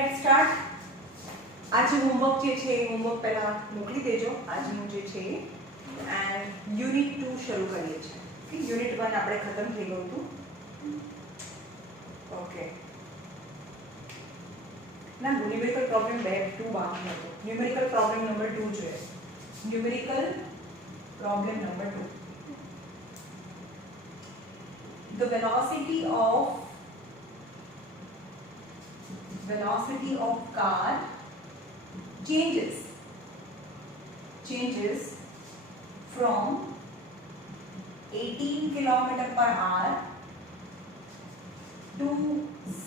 Late start. આજે homework જે છે એ હોમવર્ક પહેલા મોકલી દેજો આજનું જે છે એન્ડ યુનિટ 2 શરૂ કરીએ છીએ. યુનિટ 1 આપણે ખતમ થઈ ગયું હતું. ઓકે ના ન્યુમેરિકલ પ્રોબ્લેમ 2 બાકી હતો. ન્યુમેરિકલ પ્રોબ્લેમ નંબર 2 જોઈએ. Numerical problem number 2. The velocity of car changes from 18 km per hour to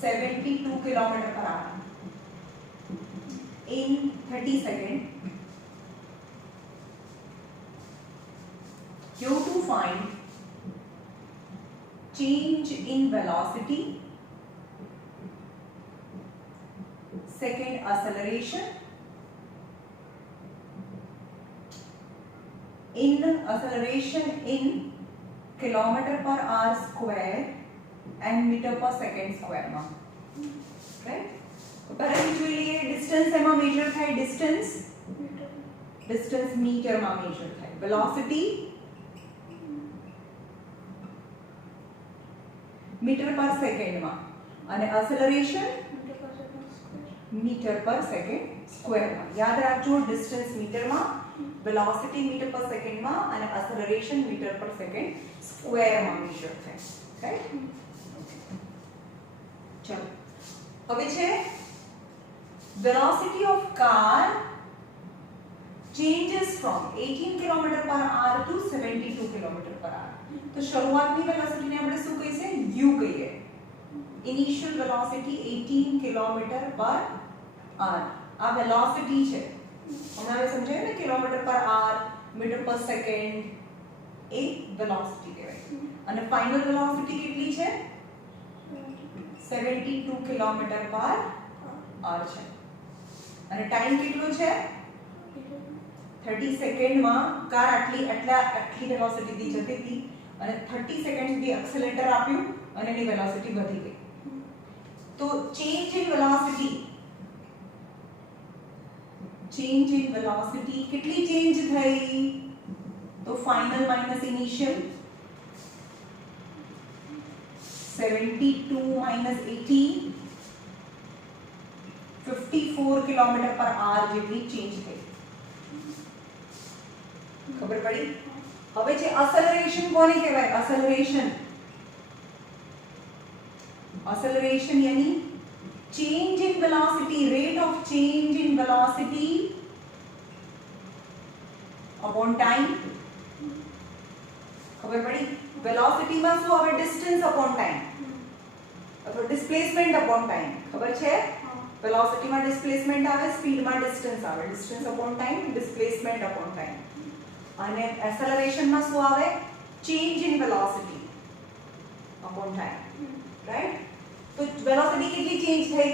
72 km per hour in 30 seconds. You have to find change in velocity, second acceleration, in kilometer per hour square and meter per second square માં right. તો પહેલાથી જોઈ લઈએ distance એમાં major થાય. Distance metre માં major થાય. Velocity metre per second માં અને acceleration metre per second square માં. યાદ રાખજો ડિસ્ટન્સ મીટર માં, વેલોસિટી મીટર પર સેકન્ડ માં અને acceleration metre per second square માં મેજર થાય. રાઈટ. ચલો હવે છે velocity of car changes from 18 km per hour to 72 km per hour. તો શરૂઆતની વેલોસિટી ને આપણે શું કહીએ? u કહીએ. Initial velocity 18 km per hour. આ વેલોસિટી છે. હમણાં સમજાયું ને કિલોમીટર પર hour, મીટર પર સેકન્ડ એ વેલોસિટી કહેવાય. અને ફાઇનલ વેલોસિટી કેટલી છે? 72 km per hour છે. અને ટાઈમ કેટલો છે? 30 સેકન્ડમાં કાર આટલી વેલોસિટીથી જતી હતી અને 30 સેકન્ડ સુધી એક્સેલરેટર આપ્યું અને એની વેલોસિટી વધી ગઈ. તો ચેન્જ ઇન વેલોસિટી કેટલી ચેન્જ થઈ? તો final minus initial 72 minus 18 54 km per hour જેટલી ચેન્જ થઈ. ખબર પડી? હવે છે એક્સેલરેશન. કોને કહેવાય? એક્સેલરેશન યાની change in velocity, rate of change in velocity upon time. ખબર પડી? વેલોસિટી માં શું આવે? ડિસ્ટન્સ અપોન ટાઈમ અથવા ડિસ્પ્લેસમેન્ટ અપોન ટાઈમ. ખબર છે? વેલોસિટી માં ડિસ્પ્લેસમેન્ટ આવે, સ્પીડ માં ડિસ્ટન્સ આવે. Distance upon time, displacement upon time. અને એક્સેલરેશન માં શું આવે? Change in velocity upon time. Right. તો વેલોસિટી કેટલી ચેન્જ થઈ?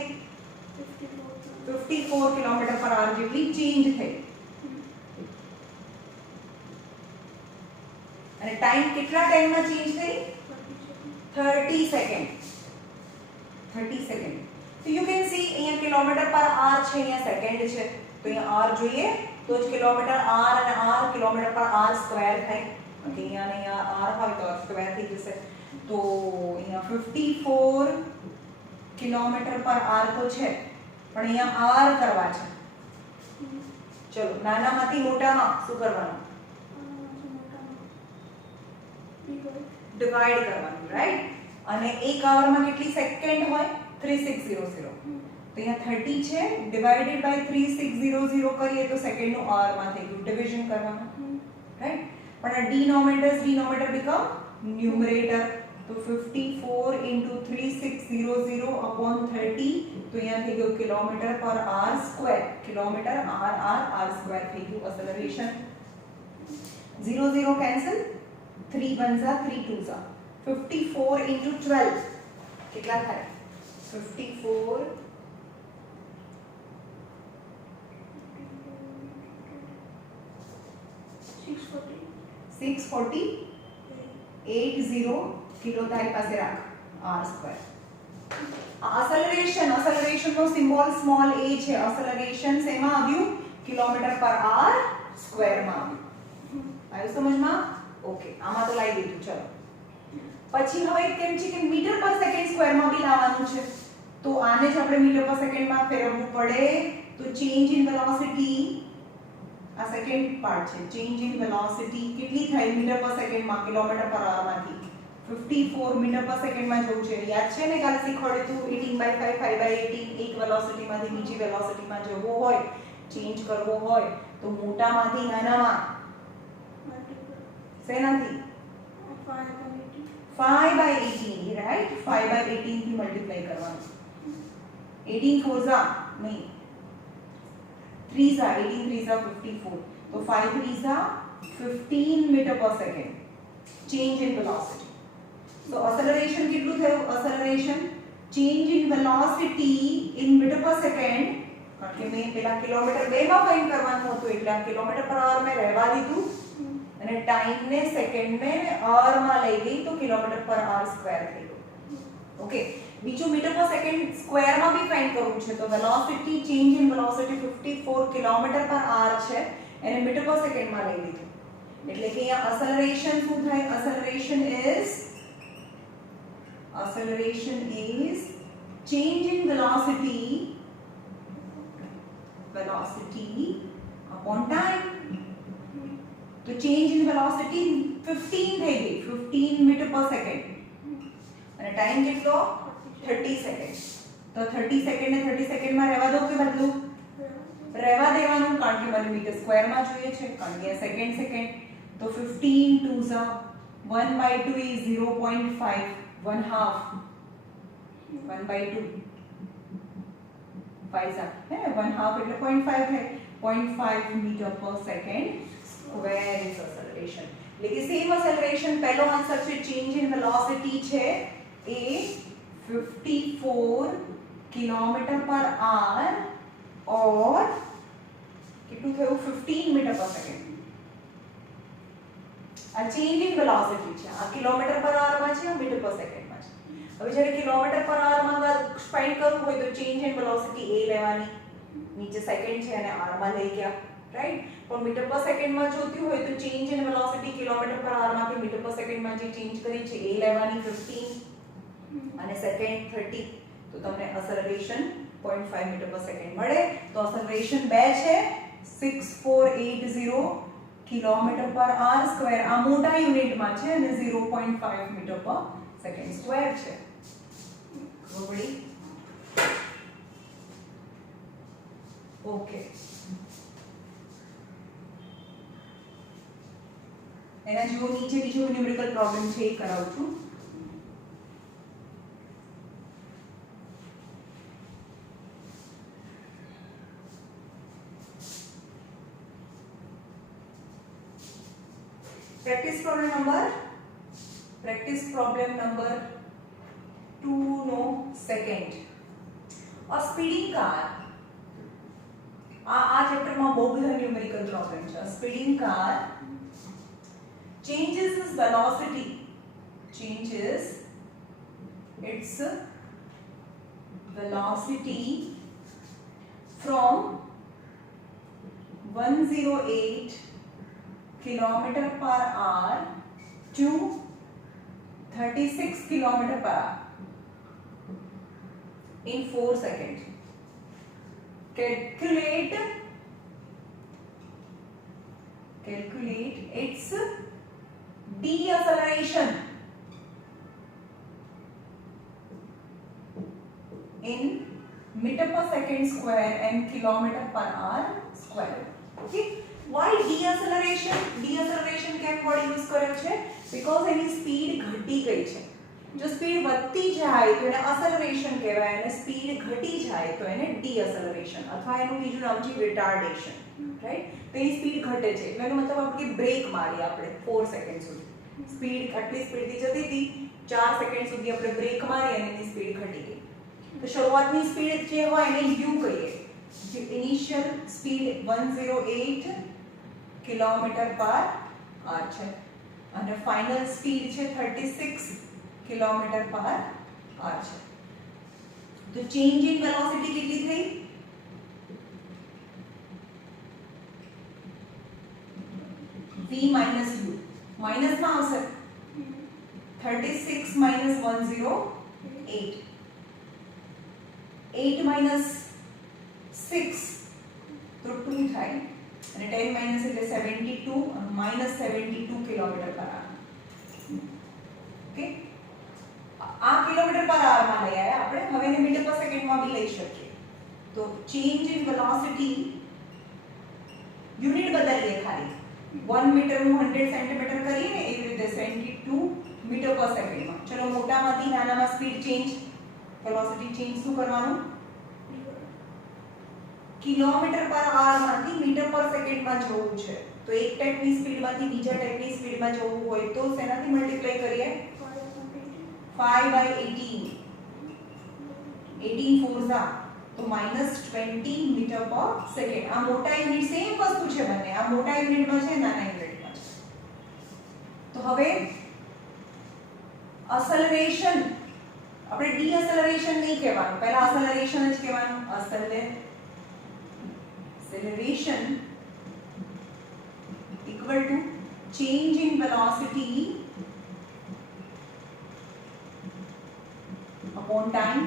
54 km per hour જેટલી ચેન્જ થઈ. અને ટાઈમ કેટલા ટાઈમમાં ચેન્જ થઈ? 30 સેકન્ડ. તો યુ કેન સી અહીંયા કિલોમીટર પર આર છે, અહીંયા સેકન્ડ છે. તો અહીંયા આર જોઈએ તો જ કિલોમીટર આર અને આર કિલોમીટર પર આર સ્ક્વેર થાય. ઓકે, અહીંયા આર હોય તો સ્ક્વેર થઈ જશે. તો અહીંયા 54 કિલોમીટર પર આર તો છે પણ અહીંયા આર કરવા છે. ચલો નાનામાંથી મોટામાં શું કરવાનું? ડિવાઇડ કરવાનું. રાઈટ. અને એક આવરમાં કેટલી સેકન્ડ હોય? 3600. તો અહીંયા 30 છે ડિવાઇડેડ બાય 3600 કરીએ તો સેકન્ડ નું આર માં થઈ ગયું. ડિવિઝન કરવાનું. રાઈટ. પણ આ ડિનોમિનેટર બીકમ ન્યુમરેટર. તો 54 into 3600 upon 30 તો અહીંયા થઈ ગયું કિલોમીટર પર R square. Kilometre R square થઈ ગયું. એક્સેલરેશન 0 કેન્સલ, 3 1 3 2 54 into 12 કેટલા થાય? 54 640 80 કિલો તારી પાસે રાખ આર સ્ક્વેર. એક્સેલરેશન નો સિમ્બોલ સ્મોલ a છે. એક્સેલરેશન શેમાં આવ્યું? કિલોમીટર પર આર સ્ક્વેર માં આવ્યું સમજમાં? ઓકે, આમાં તો લાવી દીધું. ચલો પછી હવે કેમ છે કે મીટર પર સેકન્ડ સ્ક્વેર માં બી લાવવાનું છે, તો આને જ આપણે મીટર પર સેકન્ડ માં ફેરવવું પડે. તો ચેન્જ ઇન વેલોસિટી, આ સેકન્ડ પાર્ટ છે. ચેન્જ ઇન વેલોસિટી કેટલી થાય મીટર પર સેકન્ડ માં કિલોમીટર પર આર માંથી? 54 મીટર પર સેકન્ડ માં જવું છે. યાદ છે ને કાલે શીખવાડ્યું હતું 18/5 5/18. એક વેલોસિટી માંથી બીજી વેલોસિટી માં જવું હોય, ચેન્જ કરવો હોય તો મોટામાંથી નાનામાં શેનાથી? 5/18, રાઈટ? 5/18 થી મલ્ટીપ્લાય કરવાનું. 18 4 નહીં, 3 18 3 54. તો 5 3 15 metre per second change in velocity. તો એક્સેલરેશન કેટલું થયું? Acceleration change in velocity in metre per second, કારણ કે મેં પેલા કિલોમીટર 2 માં ફાઇન્ડ કરવાનું હતું એટલે આ કિલોમીટર પર અવર મેં રહેવા દીધું અને ટાઈમ ને સેકન્ડ ને અવર માં લઈ ગઈ તો કિલોમીટર પર અવર સ્ક્વેર થઈ ગયું. ઓકે, બીજું મીટર પર સેકન્ડ સ્ક્વેર માં બી ફાઇન્ડ કરવું છે. તો velocity change in velocity 54 kilometre પર અવર છે એને મીટર પર સેકન્ડ માં લઈ લીધું એટલે કે અહીંયા એક્સેલરેશન શું થાય? Acceleration is change in velocity upon time. तो change in velocity 15 થઈ ગઈ, 15 મીટર પર સેકન્ડ અને ટાઈમ કેટલો? 30 સેકન્ડ. તો 30 સેકન્ડ ને 30 સેકન્ડ માં રહેવા દો કે બદલું? રહેવા દેવાનું, કારણ કે મને મીટર સ્ક્વેર માં જોઈએ છે, કારણ કે સેકન્ડ. તો 15 2 1/2 is 0.5, 1/2 1/2 5 હે 1/2 એટલે 0.5 થાય. 0.5 metre per second square is acceleration. એટલે કે સેમ એક્સેલરેશન પહેલો આન્સર છે ચેન્જ ઇન વેલોસિટી છે એ 54 કિલોમીટર પર આર ઓર કેટલું થયું? 15 મીટર પર સેકન્ડ. આ ચેન્જ ઇન વેલોસિટી છે, આ કિલોમીટર પર આર માં છે, આ મીટર પર સેકન્ડ માં છે. હવે જ્યારે કિલોમીટર પર આર માં ફાઇન્ડ કરવું હોય તો ચેન્જ ઇન વેલોસિટી a લેવાની, નીચે સેકન્ડ છે અને આર માં લઈ ગયા, રાઈટ? પણ મીટર પર સેકન્ડ માં જોતી હોય તો ચેન્જ ઇન વેલોસિટી કિલોમીટર પર આર માંથી મીટર પર સેકન્ડ માં જે ચેન્જ કરી છે a લેવાની 15 અને સેકન્ડ 30. તો તમને એક્સેલરેશન 0.5 મીટર પર સેકન્ડ મળે. તો એક્સેલરેશન 2 છે 6480 કિલોમીટર પર આર સ્ક્વેર. આ મોટા યુનિટમાં છે અને 0.5 મીટર પર સેકન્ડ સ્ક્વેર છે. ખબર પડી? ઓકે, એના જેવો નીચે બીજો ન્યુમેરિકલ પ્રોબ્લેમ છે એ કરાવું છું. practice problem number 2 નો સેકન્ડ. A speeding car, આ ચેપ્ટરમાં બહુ બધા ન્યુમેરિકલ પ્રોબ્લેમ છે. A speeding car changes its velocity from 108 kilometer per hour to 36 kilometer per hour in 4 seconds. Calculate its deceleration in meter per second square and kilometer per hour square. Okay, why deceleration? Deceleration કેમ word use કર્યો છે? Because any speed ઘટી ગઈ છે. જો speed વધતી જાય તો એને એક્સેલરેશન કહેવાય અને સ્પીડ ઘટી જાય તો એને ડીએક્સેલરેશન અથવા એનું બીજું નામ છે રિટાર્ડેશન, રાઈટ? તો એની સ્પીડ ઘટે છે એટલે એનો મતલબ આપણે બ્રેક મારી આપણે 4 સેકન્ડ સુધી. સ્પીડ આટલી સ્પીડથી જતી હતી, 4 સેકન્ડ સુધી આપણે બ્રેક મારી અને એની સ્પીડ ઘટી ગઈ. તો શરૂઆતની સ્પીડ જે હોય એને u કહીએ. જે ઇનિશિયલ સ્પીડ 108 કિલોમીટર પર આર છે અને ફાઇનલ સ્પીડ છે 36 કિલોમીટર પર આર છે. તો ચેન્જ ઇન વેલોસિટી કેટલી થઈ? v minus u માઇનસ માં આવશે 36 minus 108 8 minus 6 તો 2 થાય અને 10 minus એટલે 72 અને minus 72 કિલોમીટર પર આર. ઓકે, આ કિલોમીટર પર આર માં લઈ આયા આપણે. હવે એને મીટર પર સેકન્ડ માં બી લઈ શકીએ. તો ચેન્જ ઇન વેલોસિટી યુનિટ બદલીએ ખાલી 1 મીટર નું 100 સેન્ટીમીટર કરીએ ને એવી રીતે 72 મીટર પર સેકન્ડ માં. ચલો મોટામાંથી નાનામાં સ્પીડ ચેન્જ વેલોસિટી ચેન્જ શું કરવાનું? કિલોમીટર પર આર માંથી મીટર પર સેકન્ડ માં જવું છે. તો એક ટાઈપની સ્પીડ માંથી બીજા ટાઈપની સ્પીડ માં જવું હોય તો શેનાથી મલ્ટીપ્લાય કરીએ? 5 by 18 18 4 ઝા તો -20 મીટર પર સેકન્ડ. આ મોટા યુનિટ સેમ વસ્તુ છે બંને. આ મોટા યુનિટમાં છે, નાના યુનિટમાં છે. તો હવે અસેલરેશન આપણે ડીએસેલરેશન નહીં કહેવાનું, પહેલા અસેલરેશન જ કહેવાનું. acceleration equal to change in velocity upon time.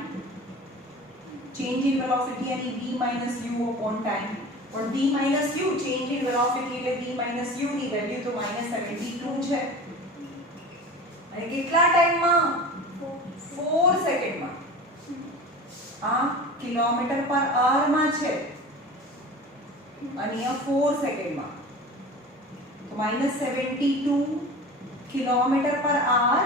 change in velocity यानी v minus u upon time. और v minus u change in velocity એટલે v minus u ની વેલ્યુ તો -72 છે. અને કેટલા ટાઈમમાં? 4 સેકન્ડમાં. આ કિલોમીટર પર આર માં છે અને આ 4 સેકન્ડમાં. તો -72 કિલોમીટર પર આર,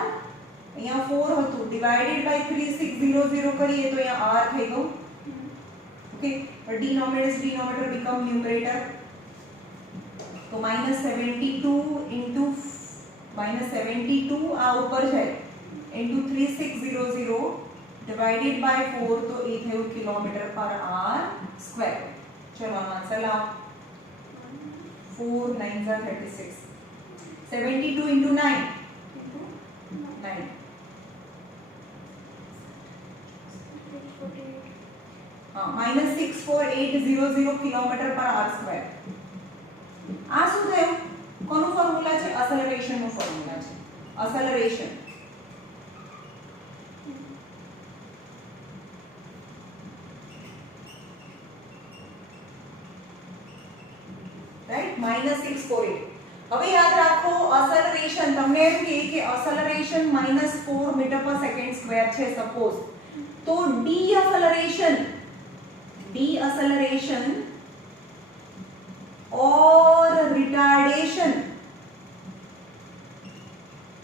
અહીંયા 4 હતું, ડિવાઇડેડ બાય 3600 કરીએ તો અહીંયા r થઈ ગયું. Okay, but denominator become numerator. તો -72 into -72 આ ઉપર છે into 3600 divided by 4 તો એ થયું કિલોમીટર પર r સ્ક્વેર. ચલો આન્સર લાવો. 4 9 are 36. 72 into 9 9 -64800 કિલોમીટર પર આર સ્ક્વેર. આ શું થયું? કોનું ફોર્મ્યુલા છે? અસેલરેશન નું ફોર્મ્યુલા છે. અસેલરેશન રાઈટ -648. હવે યાદ રાખો અસેલરેશન તમને એમ કહે કે અસેલરેશન -4 મીટર પર સેકન્ડ સ્ક્વેર છે સપોઝ, તો ડીએસેલરેશન ઓર રિટાર્ડેશન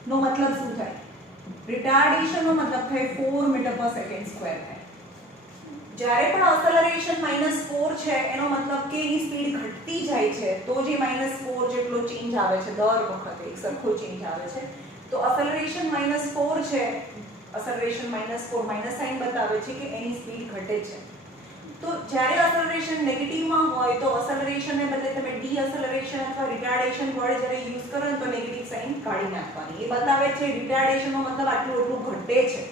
નો મતલબ શું થાય? રિટાર્ડેશન નો મતલબ થાય 4 મીટર પર સેકન્ડ સ્ક્વેર થાય. જ્યારે પણ અસેલરેશન -4 છે એનો મતલબ કે એની સ્પીડ ઘટતી જાય છે તો જે -4 જેટલો ચેન્જ આવે છે દર વખતે એક સરખો ચેન્જ આવે છે. તો અસેલરેશન -4 છે, અસેલરેશન -4 માઈનસ સાઇન બતાવે છે કે એની સ્પીડ ઘટે છે. તો જ્યારે અસેલરેશન નેગેટિવ માં હોય તો અસેલરેશન ને બદલે તમે ડીએસેલરેશન અથવા રિટાર્ડેશન વર્ડ જ્યારે યુઝ કરો ને તો નેગેટિવ સાઇન કાઢી નાખવાની. એ બતાવે છે રિટાર્ડેશન નો મતલબ આટલું ઘટે છે,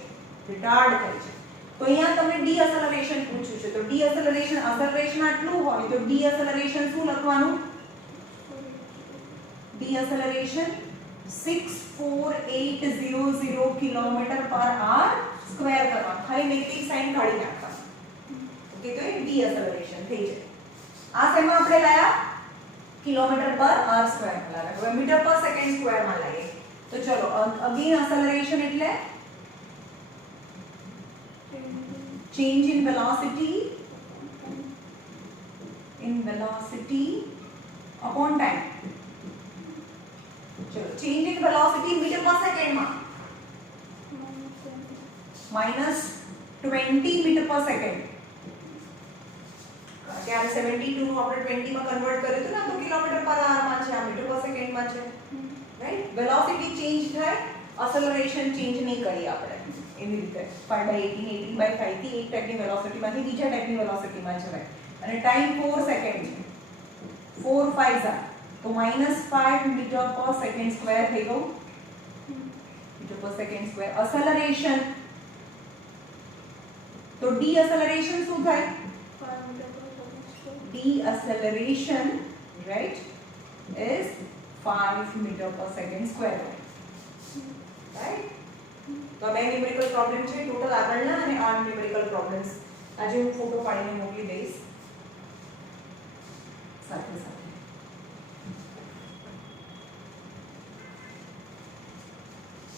રિટાર્ડ થાય છે. તો અહીંયા તમને ડીએસેલરેશન પૂછ્યું છે તો ડીએસેલરેશન અસેલરેશન આટલું હોય તો ડીએસેલરેશન શું લખવાનું? ડીએસેલરેશન 64800 કિલોમીટર પર આર સ્ક્વેર કરવાનું. ખાલી નેગેટિવ સાઇન કાઢી નાખવાનું. ઓકે, તો એ ડીએસેલરેશન થઈ જાય. આ શેમાં આપણે લાયા? કિલોમીટર પર આર સ્ક્વેર માં લાયા. હવે મીટર પર સેકન્ડ સ્ક્વેર માં લાવીએ. તો ચલો અગેન અસેલરેશન એટલે change in velocity upon time. चलो change in velocity मीटर पर सेकंड में -20 मीटर पर सेकंड. ત્યારે 72 નું આપણે 20 માં કન્વર્ટ કર્યું હતું ને તો કિલોમીટર પર આર માં છે, આ મીટર પર સેકન્ડ માં છે. રાઈટ, વેલોસિટી ચેન્જ થાય, અસેલરેશન ચેન્જ નહીં કરી આપણે. એવી રીતે 5 by 18 18 by 5 થી એક ટાઈપની વેલોસિટી માંથી બીજા ટાઈપની વેલોસિટી માં જવાય. અને ટાઈમ 4 સેકન્ડ છે. 4 5 ઝા તો -5 મીટર પર સેકન્ડ સ્ક્વેર થઈ ગયું. Metre per second square. અસેલરેશન તો ડીએસેલરેશન શું થાય? Deceleration, right, is 5 meter per second square, right? તો બે ન્યુમેરિકલ પ્રોબ્લેમ છે ટોટલ આગળના અને આ ન્યુમેરિકલ પ્રોબ્લેમ્સ આજે હું ફોટો પાડીને મોકલી દઈશ સાથે સાથે.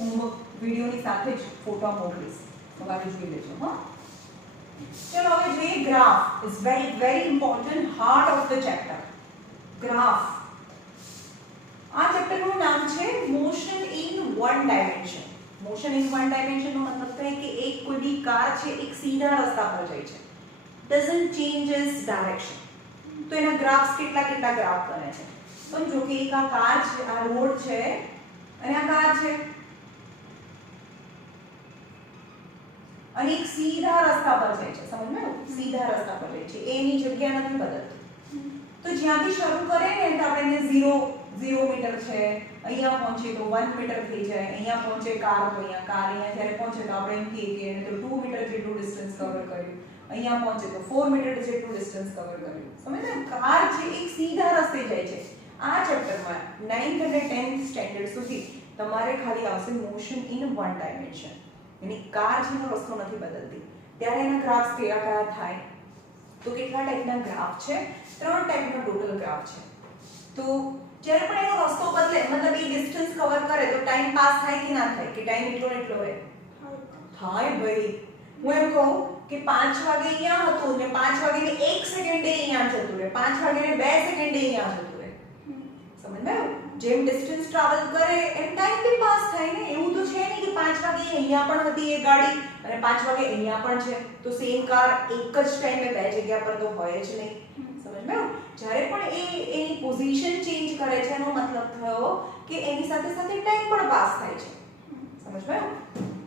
હું વિડિયોની સાથે જ ફોટો મોકલીશ, તમારે જોઈ લેજો. હા, ચલો હવે જોઈએ graph. Is very very important, heart of the chapter. Graph. આ ચેપ્ટરનું નામ છે motion in one dimension. Motion in one dimension નો મતલબ થાય કે એક કોઈ બી કાર છે એક સીધા રસ્તા પર જાય છે, ડઝન્ટ ચેન્જીસ ડાયરેક્શન. તો એના ગ્રાફ્સ કેટલા ગ્રાફ બને છે. પણ જો કે એક આ કાર છે, આ રોડ છે અને આ કાર છે અને એક સીધા રસ્તા પર જાય છે. સમજ્યું? સીધા રસ્તા પર જાય છે, એની જગ્યા નથી બદલતી. તો જ્યાંથી શરૂ કરે ને તો આપણે 0 મીટર છે, અહીંયા પહોંચે તો 1 મીટર થઈ જાય, અહીંયા પહોંચે કાર તો અહીંયા કાર, અહીંયા જ્યારે પહોંચે તો આપણે એમ કહીએ કે એને તો 2 મીટર જેટલું ડિસ્ટન્સ કવર કર્યું, અહીંયા પહોંચે તો 4 મીટર જેટલું ડિસ્ટન્સ કવર કર્યું. સમજ્યા? કાર છે એક સીધા રસ્તે જાય છે. આ ચેપ્ટરમાં 9th અને 10th સ્ટેન્ડર્ડ સુધી તમારે ખાલી આવશે motion in one dimension. Any car છે એનો રસ્તો નથી બદલતી, ત્યારે એના ગ્રાફ્સ કયા થાય. તો કેટલા ટાઈપના ગ્રાફ છે? 3 ટાઈપના ટોટલ ગ્રાફ છે. તો જ્યારે પણ એનો રસ્તો બદલે, મતલબ એ ડિસ્ટન્સ કવર કરે તો ટાઈમ પાસ થાય કે ના થાય? કે ટાઈમ એટલો રહે? થાય ભાઈ. હું એમ કહું કે 5 વાગે અહીંયા હતું ને 5 વાગે ને 1 સેકન્ડે અહીંયા જતું રહે, 5 વાગે ને 2 સેકન્ડે અહીંયા જતું રહે. સમજાયું? જેમ ડિસ્ટન્સ ટ્રાવેલ કરે એમ ટાઈમ બી પાસ થાય ને. એવું તો છે નહીં કે 5 વાગે અહીંયા પણ હતી એ ગાડી અને 5 વાગે અહીંયા પણ છે, તો સેમ કાર એક જ ટાઈમે બે જગ્યા પર તો હોય જ નહીં. સમજાયું? જ્યારે પણ એની પોઝિશન ચેન્જ કરે છે એનો મતલબ થયો કે એની સાથે સાથે ટાઈમ પણ પાસ થાય છે. સમજાયું?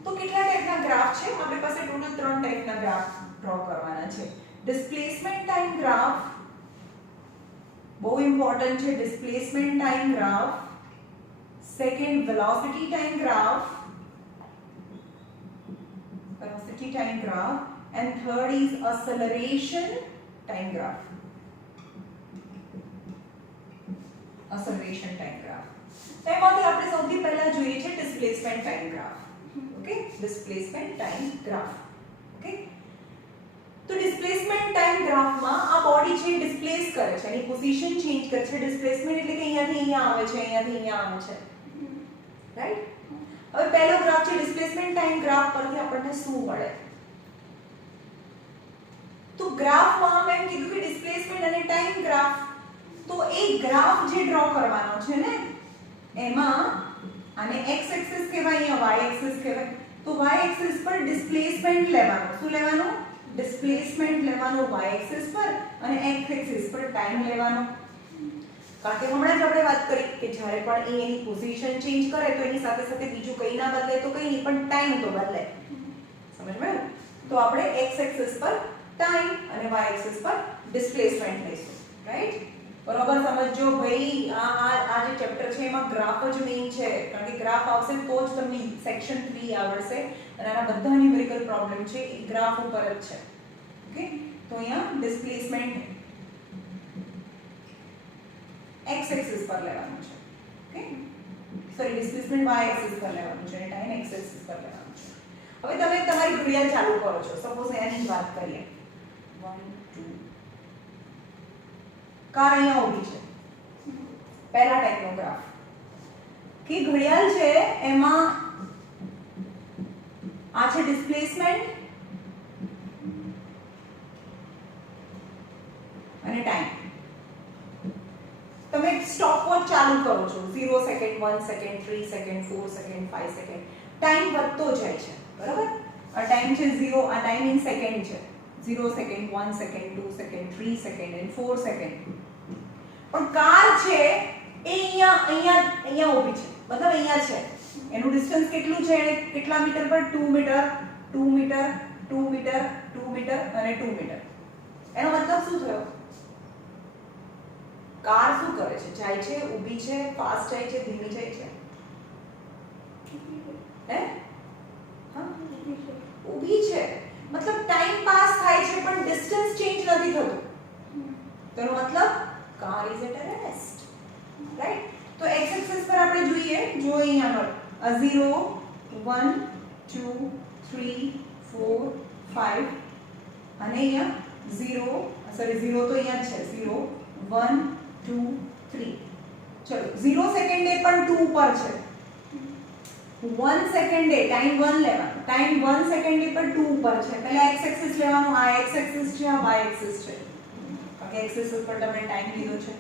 તો કેટલા ટાઈપના ગ્રાફ છે? આપણી પાસે ટોટલ 3 ટાઈપના ગ્રાફ ડ્રો કરવાના છે. ડિસ્પ્લેસમેન્ટ ટાઈમ ગ્રાફ, બહુ ઇમ્પોર્ટન્ટ છે. Displacement time graph. Second velocity time graph, velocity time graph, and third is acceleration time graph. Acceleration time graph. તો એમાંથી આપણે સૌથી પહેલા જોઈએ છે displacement time graph. Okay, displacement time graph. Okay, તો ડિસ્પ્લેસમેન્ટ ટાઈમ ગ્રાફમાં આ બોડી છે ડિસ્પ્લેસ કરે છે, એની પોઝિશન ચેન્જ કરે છે. ડિસ્પ્લેસમેન્ટ એટલે કે અહીંયાથી અહીંયા આવે છે, અહીંયાથી અહીંયા આવે છે, રાઈટ? હવે પહેલો ગ્રાફ છે ડિસ્પ્લેસમેન્ટ ટાઈમ ગ્રાફ પરથી આપણને શું મળે? તો ગ્રાફમાં મેં કીધું કે ડિસ્પ્લેસમેન્ટ અને ટાઈમ ગ્રાફ, તો એ ગ્રાફ જે ડ્રો કરવાનો છે ને એમાં આને x એક્સિસ કહેવાય, અહીંયા y એક્સિસ કહેવાય. તો y એક્સિસ પર ડિસ્પ્લેસમેન્ટ લેવાનું. શું લેવાનું? ડિસ્પ્લેસમેન્ટ લેવાનું y એક્સિસ પર, અને x એક્સિસ પર ટાઈમ લેવાનો. કારણ કે હમણાં જ આપણે વાત કરી કે જ્યારે પણ એની પોઝિશન ચેન્જ કરે તો એની સાથે સાથે બીજું કંઈ ના બદલે તો કંઈ નહીં, પણ ટાઈમ તો બદલે. સમજ્યું? તો આપણે x એક્સિસ પર ટાઈમ અને y એક્સિસ પર ડિસ્પ્લેસમેન્ટ લઈશું. રાઈટ? બરોબર સમજો ભાઈ. આ જે ચેપ્ટર છે એમાં ગ્રાફ જ મેઇન છે, કારણ કે ગ્રાફ આવશે તો જ તમને સેક્શન 3 આવડશે અને આના બધા ન્યુમેરિકલ પ્રોબ્લેમ છે એ ગ્રાફ ઉપર જ છે. ઓકે, તો અહીંયા ડિસ્પ્લેસમેન્ટ x એક્સિસ પર લેવાનું છે. Okay, sorry, displacement y axis પર લેવાનું છે અને ટાઈમ x એક્સિસ પર લેવાનું છે. હવે તમે તમારી ઘડિયાળ ચાલુ કરો છો, સપોઝ અહીંયાની જ વાત કરીએ. 1 2 કાર અહીંયા ઊભી છે. પહેલા ટાઈપનો ગ્રાફ કે ઘડિયાળ છે એમાં આ છે ડિસ્પ્લેસમેન્ટ અને ટાઈમ. તમે સ્ટોપવોચ ચાલુ કરો છો, 0 second, 1 second, 3 second, 4 second, 5 second, time વધતો જાય છે. બરાબર? આ ટાઈમ છે 0, આ ટાઈમ ઇન સેકન્ડ છે. 0 સેકન્ડ, 1 સેકન્ડ, 2 સેકન્ડ, 3 સેકન્ડ અને 4 સેકન્ડ. પણ કાર છે એ અહીંયા ઊભી છે, મતલબ અહીંયા છે. એનું ડિસ્ટન્સ કેટલું છે? કેટલા મીટર પર? 2 મીટર, 2 મીટર, 2 મીટર, 2 મીટર અને 2 મીટર. એનો મતલબ શું થયો? કાર શું કરે છે? જાય છે, ઊભી છે, ફાસ્ટ જાય છે, ધીમી જાય છે? હે? હા, ઊભી છે. मतलब टाइम પાસ થાય છે પણ ડિસ્ટન્સ ચેન્જ નથી થતું તેનો मतलब car is at a rest right તો x એક્સિસ પર આપણે જોઈએ જો અહીંયા આગળ 0 1 2 3 4 5 અને અહીંયા 0 સોરી 0 તો અહીંયા છે 0 1 2 3 ચલો 0 સેકન્ડે પણ 2 પર છે 1 સેકન્ડે ટાઈમ 1 લેવાનો ટાઈમ 1 સેકન્ડે પર 2 પર છે પહેલા x એક્સિસ લેવાનું આ x એક્સિસ છે આ y એક્સિસ છે ઓકે એક્સિસ ઉપર તમે ટાઈમ લીધો છે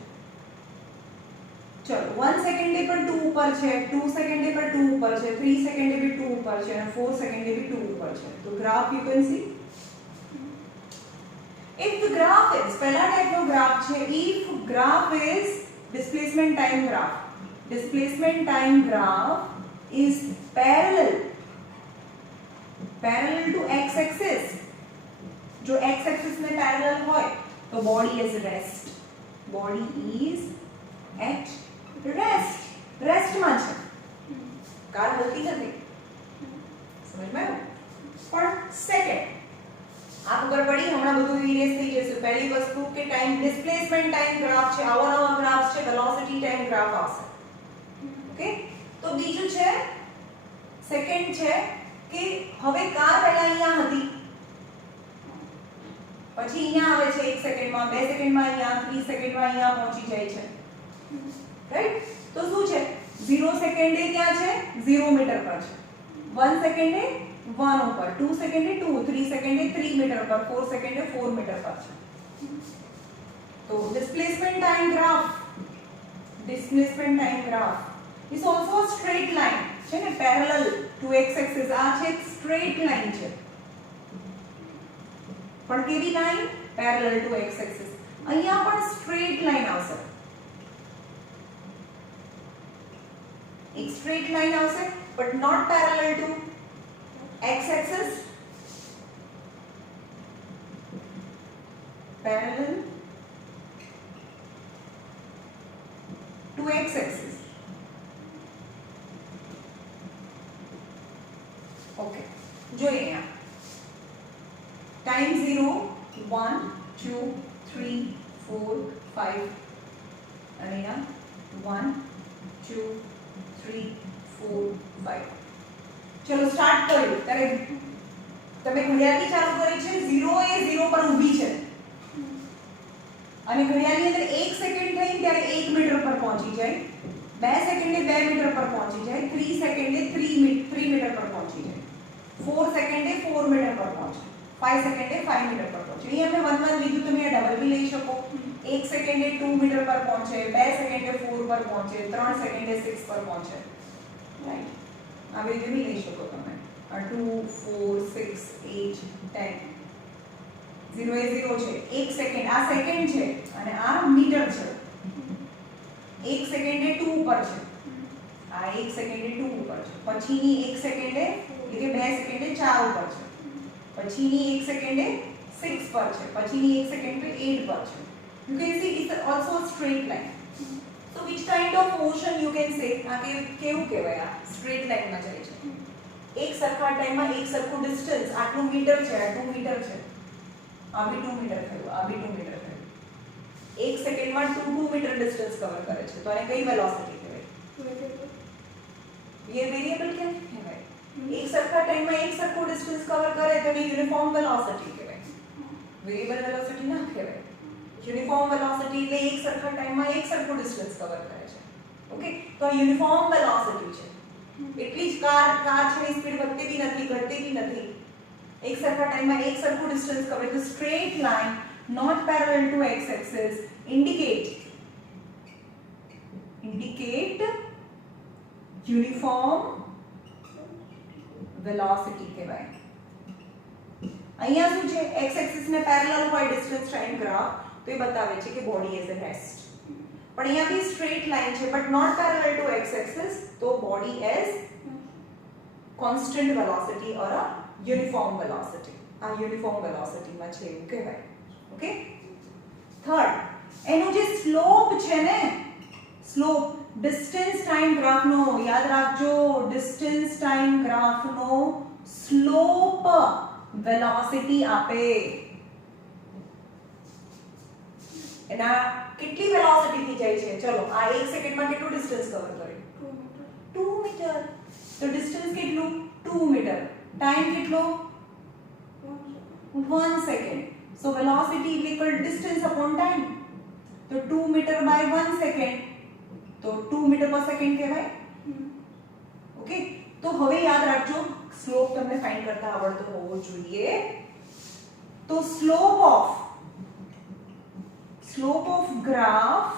ચલો 1 સેકન્ડે પર 2 પર છે 2 સેકન્ડે પર 2 પર છે 3 સેકન્ડે भी 2 પર છે અને 4 સેકન્ડે भी 2 પર છે તો graph you can see if the graph is પહેલા ટાઈપનો ગ્રાફ છે if graph is displacement time graph is parallel to x axis जो x axis में parallel होय तो body is at rest rest માં છે કાર હલતી નથી સમજમાં આવ્યું પણ સેકન્ડ આ ખબર પડી હમણાં બધું ઇરેઝ થઈ જશે પહેલી વસ્તુ કે ટાઈમ ડિસ્પ્લેસમેન્ટ ટાઈમ ગ્રાફ છે આવા નવા ગ્રાફ છે વેલોસિટી ટાઈમ ગ્રાફ આવશે ઓકે તો બીજું છે સેકન્ડ છે કે હવે કાર પહેલા અહીંયા હતી પછી અહીંયા આવે છે 1 સેકન્ડમાં 2 સેકન્ડમાં અહીંયા 3 સેકન્ડમાં અહીંયા પહોંચી જાય છે રાઈટ તો શું છે 0 સેકન્ડે ત્યાં છે 0 મીટર પર છે 1 સેકન્ડે 1 ઉપર 2 સેકન્ડે 2 3 સેકન્ડે 3 મીટર પર 4 સેકન્ડે 4 મીટર પર છે તો displacement time graph is also a straight line છે ને parallel to x axis આ છે એક straight line છે પણ કેવી line parallel to x axis અહીંયા પણ straight line આવશે एक straight line આવશે but not parallel to x axis parallel to x axis okay જોઈએ અહીંયા time 0 1 2 3 4 5 અને અહીંયા 1 2 3 4 5 ચલો સ્ટાર્ટ કર્યું ત્યારે તમે ઘડિયાળની ચાલુ કરી છે 0 એ 0 પર ઊભી છે અને ઘડિયાળની અંદર 1 સેકન્ડ થઈ ત્યારે 1 મીટર પર પહોંચી જાય 2 સેકન્ડે 2 મીટર પર પહોંચી જાય 3 સેકન્ડે 3 મીટર પર પહોંચી જાય 4 સેકન્ડે 4 મીટર પર પહોંચે 5 સેકન્ડે 5 મીટર પર પહોંચે અહીં અમે 1 લીધું તમે આ ડબલ બી લઈ શકો 1 સેકન્ડે 2 મીટર પર પહોંચે 2 સેકન્ડે 4 પર પહોંચે 3 સેકન્ડે 6 પર પહોંચે રાઈટ આવી રીતે બી લઈ શકો તમે 2 4 6 8 10 0 એ 0 છે 1 સેકન્ડ આ સેકન્ડ છે અને આ મીટર છે 1 સેકન્ડે 2 પર છે આ 1 સેકન્ડે 2 ઉપર છે પછીની 1 સેકન્ડે એટલે કે 2 સેકન્ડે 4 ઉપર છે પછીની 1 સેકન્ડે 6 પર છે પછીની 1 સેકન્ડે 8 પર છે you can see it's also a straight line so which kind of motion you can say આ કેવું કહેવાય આ straight line માં જાય છે એક સરખા ટાઈમમાં એક સરખું ડિસ્ટન્સ આટલું મીટર છે આ 2 મીટર છે આ બી 2 મીટર થયું આ બી 2 મીટર થયું એક સેકન્ડમાં 2 મીટર ડિસ્ટન્સ કવર કરે છે તો આને કઈ વેલોસિટી કહેવાય ये वेरिएबल क्या કહેવાય એક સરખા ટાઈમમાં એક સરખું ડિસ્ટન્સ કવર કરે તો એને યુનિફોર્મ વેલોસિટી કહેવાય વેરિએબલ વેલોસિટી ના કહેવાય યુનિફોર્મ વેલોસિટી એટલે એક સરખા ટાઈમમાં એક સરખું ડિસ્ટન્સ કવર કરે છે ઓકે તો આ યુનિફોર્મ વેલોસિટી છે એટલી જ કાર છે સ્પીડ વધતી બી નથી ઘટતી બી નથી એક સરખા ટાઈમમાં એક સરખું ડિસ્ટન્સ કવર તો straight line not parallel to x axis indicate uniform velocity કહેવાય અહીંયા શું છે x axis ને પેરેલલ હોય ડિસ્ટન્સ ટાઈમ ગ્રાફ તો એ બતાવે છે કે બોડી ઇઝ એટ રેસ્ટ પણ અહીંયા બી સ્ટ્રેટ લાઈન છે but not parallel to x axis તો body is constant velocity or a uniform velocity આ યુનિફોર્મ વેલોસિટી માં છે એવું કહેવાય ઓકે થર્ડ એનો જે સ્લોપ છે ને સ્લોપ ડિસ્ટન્સ ટાઈમ ગ્રાફનો યાદ રાખજો ડિસ્ટન્સ ટાઈમ ગ્રાફનો સ્લોપ વેલોસિટી આપે. એના કેટલી વેલોસિટી થી જાય છે? ચલો આ 1 સેકન્ડમાં કેટલું ડિસ્ટન્સ કવર કરે? 2 મીટર. તો ડિસ્ટન્સ કેટલું? 2 મીટર. ટાઈમ કેટલો? 1 second. So velocity is equal distance upon time. તો 2 મીટર બાય 1 સેકન્ડ, તો 2 મીટર પર સેકન્ડ કહેવાય. ઓકે, તો હવે યાદ રાખજો, સ્લોપ તમને ફાઇન્ડ કરતા આવડતો હોવો જોઈએ. તો slope of graph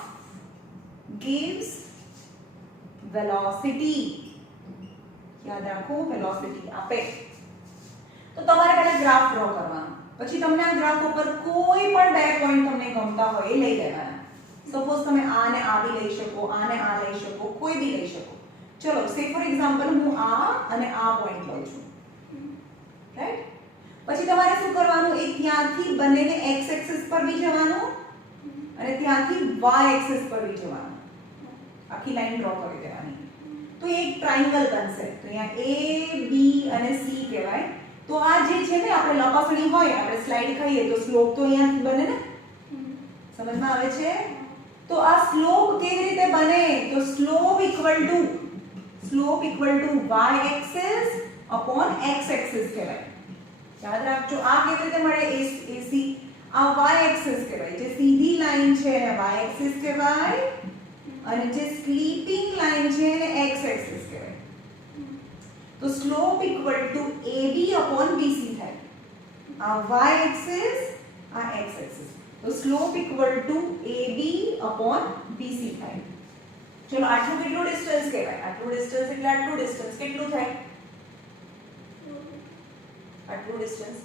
gives velocity. યાદ રાખો, વેલોસિટી આપે. તો તમારે પહેલા ગ્રાફ ડ્રો કરવાનો, પછી તમને આ ગ્રાફ ઉપર કોઈ પણ બે પોઈન્ટ તમને ગમતા હોય એ લઈ લેવાના. સપોઝ તમે આ ને આ બી લઈ શકો, આ ને આ લઈ શકો, કોઈ બી લઈ શકો. ચલો સે ફોર એક્ઝામ્પલ હું આ અને આ પોઈન્ટ લઉં છું, રાઈટ? પછી તમારે શું કરવાનું? એક ત્યાંથી બંનેને x એક્સિસ પર બી જવાનું અને ત્યાંથી y એક્સિસ પર બી જવાનું. આખી લાઈન ડ્રો કરી દેવાની. તો એક ટ્રાયેંગલ બનશે. તો અહીંયા a b અને c કહેવાય. તો આ જે છે ને આપણે લંબાસણી હોય, આપણે સ્લાઇડ ખાઈએ તો સ્લોપ તો અહીંયા બને ને. સમજમાં આવે છે? તો આ સ્લોપ કેવી રીતે બને? તો slope equal to y axis upon x axis કહેવાય. યાદ રાખજો, આ કેવી રીતે મળે? AC આ y એક્સિસ કહેવાય. જે સીધી લાઈન છે એને y એક્સિસ કહેવાય અને જે સ્લીપિંગ લાઈન છે એને x એક્સિસ કહેવાય. તો slope equal to AB upon BC થાય. આ y એક્સિસ, આ x એક્સિસ. તો slope equal to AB upon BC થાય. ચલો આટલું કેટલું ડિસ્ટન્સ કહેવાય? આટલું ડિસ્ટન્સ એટલે આટલું ડિસ્ટન્સ કેટલું થાય? આટલું ડિસ્ટન્સ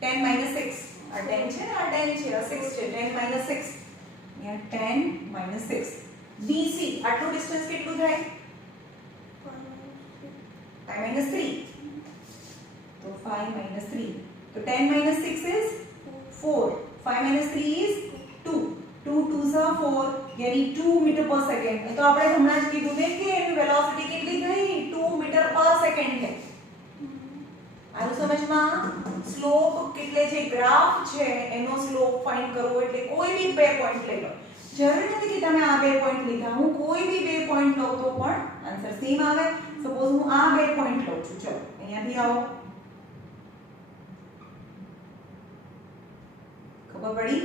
10 - 6. આ 10 છે ને, આ 10 છે, આ 6 છે. 10 - 6. અહીંયા 10 - 6. BC આટલું ડિસ્ટન્સ કેટલું થાય? 5 - 3. તો 5 - 3. તો 10 - 6 is 4. 5 - 3 is 2. 2 2s are 4, यानी 2 મીટર પર સેકન્ડ. તો આપણે હમણાં જ કીધું ને કે એની વેલોસિટી કેટલી થઈ? 2 મીટર પર સેકન્ડ છે. આનું સમજમાં? સ્લોપ એટલે જે ગ્રાફ છે એનો સ્લોપ ફાઇન્ડ કરવો એટલે કોઈ બી બે પોઈન્ટ લઈ લો. જરૂરી નથી કે તમે આ બે પોઈન્ટ લીધા. હું કોઈ બી બે પોઈન્ટ લઉં તો પણ આન્સર સેમ આવે. સપોઝ હું આ બે પોઈન્ટ લઉં છું. ચલો અહીંયાથી આવો. ખબર પડી?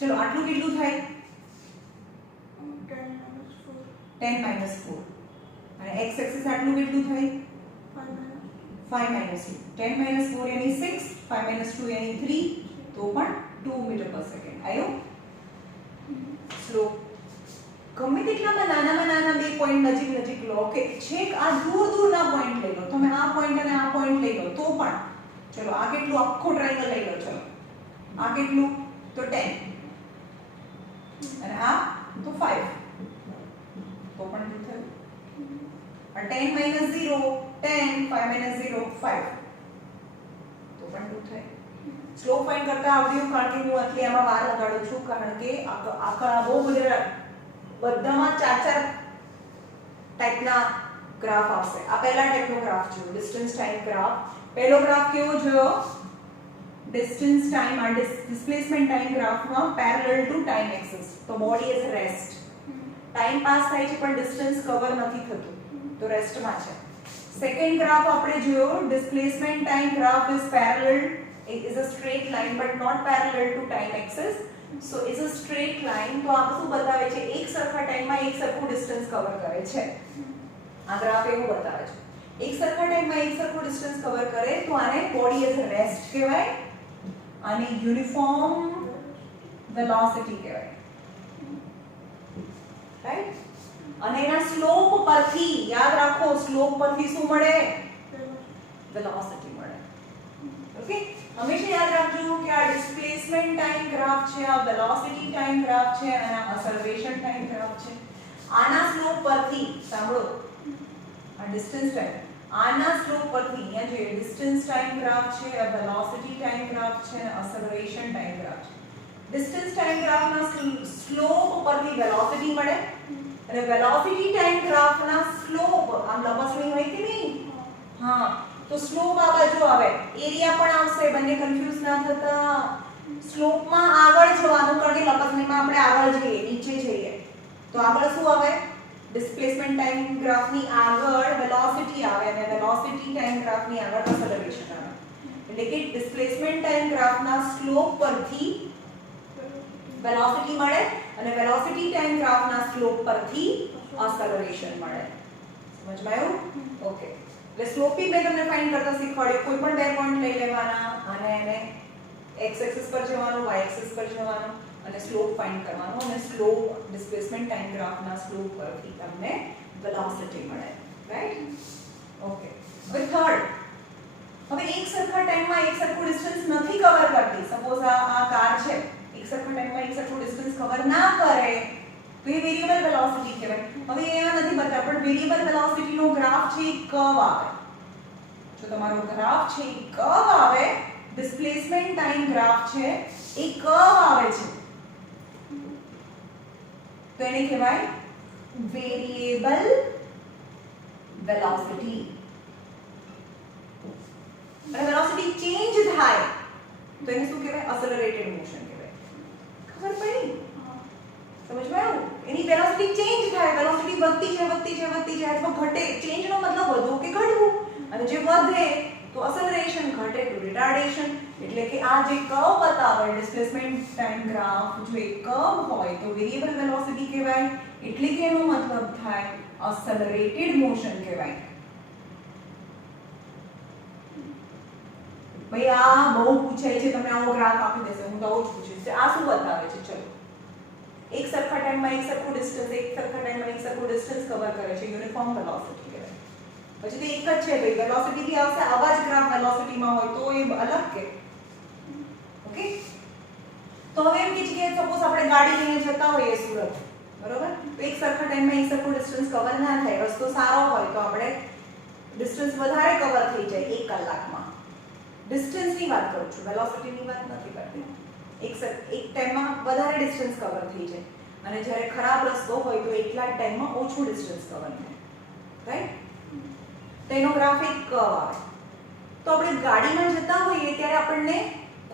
ચલો આટલું કેટલું થાય? 10 - 4. અને x એક્સિસ આટલું કેટલું થાય? 5 - 2. 10 - 4 यानी 6, 5 - 2 यानी 3. तो પણ 2 મીટર પર સેકન્ડ આયો. સ્લોપ ગમે તેટલામાં નાના બે પોઈન્ટ નજીક લો કે છેક આ દૂરના પોઈન્ટ લઈ લો. તમે આ પોઈન્ટ અને આ પોઈન્ટ લઈ લો તો પણ. ચલો આ કેટલું? આખો ટ્રાયેંગલ લઈ લો. ચલો આ કેટલું? તો 10 અને આ તો 5. તો પણ શું થયું? 10 - 0 10, 5 - 0 5. તો પણ શું થાય? સ્લોપ ફાઇન્ડ કરતા આવડ્યું? કારણ કે હું આટલી આમાં વાર લગાડું છું, કારણ કે આખા બહુ બધામાં 4 ટાઈપના ગ્રાફ આવશે. આ પહેલા ટાઈપનો ગ્રાફ છે, ડિસ્ટન્સ ટાઈમ ગ્રાફ. પહેલો ગ્રાફ કેવો જોયો? ડિસ્ટન્સ ટાઈમ અને ડિસ્પ્લેસમેન્ટ ટાઈમ ગ્રાફમાં પેરેલલ ટુ ટાઈમ એક્સિસ. તો body is rest. Time pass થાય છે પણ ડિસ્ટન્સ કવર નથી થતું, તો રેસ્ટમાં છે. સેકન્ડ ગ્રાફ આપણે જોયો, displacement time graph is parallel, it is a straight line but not parallel to time axis. So it's a straight line. તો આ શું બતાવે છે? એક સરખા ટાઈમમાં એક સરખું ડિસ્ટન્સ કવર કરે છે. આ ગ્રાફ એવું બતાવે છે. એક સરખા ટાઈમમાં એક સરખું ડિસ્ટન્સ કવર કરે તો આને બોડી એઝ રેસ્ટ કહેવાય અને યુનિફોર્મ વેલોસિટી કહેવાય. રાઈટ? અને એના સ્લોપ પરથી યાદ રાખો, સ્લોપ પરથી શું મળે? વેલોસિટી મળે. ઓકે, હંમેશા યાદ રાખજો કે આ ડિસ્પ્લેસમેન્ટ ટાઈમ ગ્રાફ છે, આ વેલોસિટી ટાઈમ ગ્રાફ છે અને આ એક્સેલરેશન ટાઈમ ગ્રાફ છે. આના સ્લોપ પરથી સાંભળો, આ ડિસ્ટન્સ ટાઈમ, આના સ્લોપ પરથી અહીંયા જે ડિસ્ટન્સ ટાઈમ ગ્રાફ છે, આ વેલોસિટી ટાઈમ ગ્રાફ છે અને એક્સેલરેશન ટાઈમ ગ્રાફ છે. ડિસ્ટન્સ ટાઈમ ગ્રાફના સ્લોપ પરથી વેલોસિટી મળે અને વેલોસિટી ટાઈમ ગ્રાફના સ્લોપ આમ લંબાસણી હોય કે નહીં? હા, તો સ્લોપ આ બાજુ આવે, એરિયા પણ આવશે, બંને કન્ફ્યુઝ ના થતા. સ્લોપમાં આગળ જવાનું, કારણ કે લપસણીમાં આપણે આગળ જઈએ, નીચે જઈએ, તો આગળ શું આવે? ડિસ્પ્લેસમેન્ટ ટાઈમ ગ્રાફની આગળ વેલોસિટી આવે, અને વેલોસિટી ટાઈમ ગ્રાફની આગળ એક્સેલરેશન આવે. એટલે કે ડિસ્પ્લેસમેન્ટ ટાઈમ ગ્રાફના સ્લોપ પરથી વેલોસિટી મળે, અને વેલોસિટી ટાઈમ ગ્રાફના સ્લોપ પરથી એક્સેલરેશન મળે. સમજમાં આવ્યું? ઓકે. એટલે સ્લોપ બી મેં તમને ફાઇન્ડ કરતા શીખવાડ્યું. કોઈ પણ બે પોઈન્ટ લઈ લેવાના, અને એને x એક્સિસ પર જવાનું, y એક્સિસ પર જવાનું, અને સ્લોપ ફાઇન્ડ કરવાનો, અને સ્લોપ ડિસ્પ્લેસમેન્ટ ટાઈમ ગ્રાફના સ્લોપ પરથી તમને વેલોસિટી મળે. રાઈટ? ઓકે. હવે થર્ડ, હવે એક સરખા ટાઈમમાં એક સરખું ડિસ્ટન્સ નથી કવર કરતી. સપોઝ આ કાર છે, એક સરખા ટાઈમમાં એક સરખું ડિસ્ટન્સ કવર ના કરે, તો એ વેરિયેબલ વેલોસિટી કહેવાય. હવે અહીંયા નથી બતાવ્યું, પણ વેરિયેબલ વેલોસિટીનો ગ્રાફ છે, એ કર્વ આવે. જો તમારો ગ્રાફ છે, એ કર્વ આવે, ડિસ્પ્લેસમેન્ટ ટાઈમ ગ્રાફ છે, એ કર્વ આવે છે, તો એને કહેવાય વેરિયેબલ વેલોસિટી. અને વેલોસિટી ચેન્જ થાય તો એને શું કહેવાય? એક્સેલરેટેડ મોશન કહેવાય. ખબર પડી? સમજમાં આવ્યું? એની વેલોસિટી ચેન્જ થાય, વેલોસિટી વધતી જાય, વધતી જાય, વધતી જાય, અથવા ઘટે. ચેન્જનો મતલબ વધવું કે ઘટવું, અને જે વધે તો એક્સેલરેશન, ઘટે તો રિટાર્ડેશન. એટલે કે આ જે કર્વ બતાવે ડિસ્પ્લેસમેન્ટ ટાઈમ ગ્રાફ, જો એ કર્વ હોય તો વેરિયેબલ વેલોસિટી કહેવાય. એટલે કે એનો મતલબ થાય એક્સેલરેટેડ મોશન કહેવાય. ભાઈ આ બહુ પૂછાય છે, તમને આવો ગ્રાફ આપી દેશે, હું તો આવું જ પૂછીશ. આ શું બતાવે છે? ચલો, એક સરખા ટાઈમમાં એક સરખું ડિસ્ટન્સ, એક સરખા ટાઈમમાં એક સરખું ડિસ્ટન્સ કવર કરે છે, યુનિફોર્મ વેલોસિટી કહેવાય. પછી તો એક જ છે ભાઈ, વેલોસિટી બી આવશે, આવા જ ગ્રાફ વેલોસિટીમાં હોય તો એ અલગ કે. ઓકે. તો હવે એમ કે છે કે સપોઝ આપણે ગાડી લઈને જતા હોઈએ સુરત, બરોબર? તો એક સરખા ટાઈમમાં એક સરખું ડિસ્ટન્સ કવર ના થાય, રસ્તો સારો હોય તો આપણે ડિસ્ટન્સ વધારે કવર થઈ જાય 1 કલાકમાં. ડિસ્ટન્સની વાત કરું છું, વેલોસિટીની વાત નથી કરતી. એક ટાઈમમાં વધારે ડિસ્ટન્સ કવર થઈ જાય, અને જ્યારે ખરાબ રસ્તો હોય તો એટલા જ ટાઈમમાં ઓછું ડિસ્ટન્સ કવર થાય. રાઈટ? તો એનો ગ્રાફ એક કર્વ આવે. તો આપણે ગાડીમાં જતા હોઈએ ત્યારે આપણને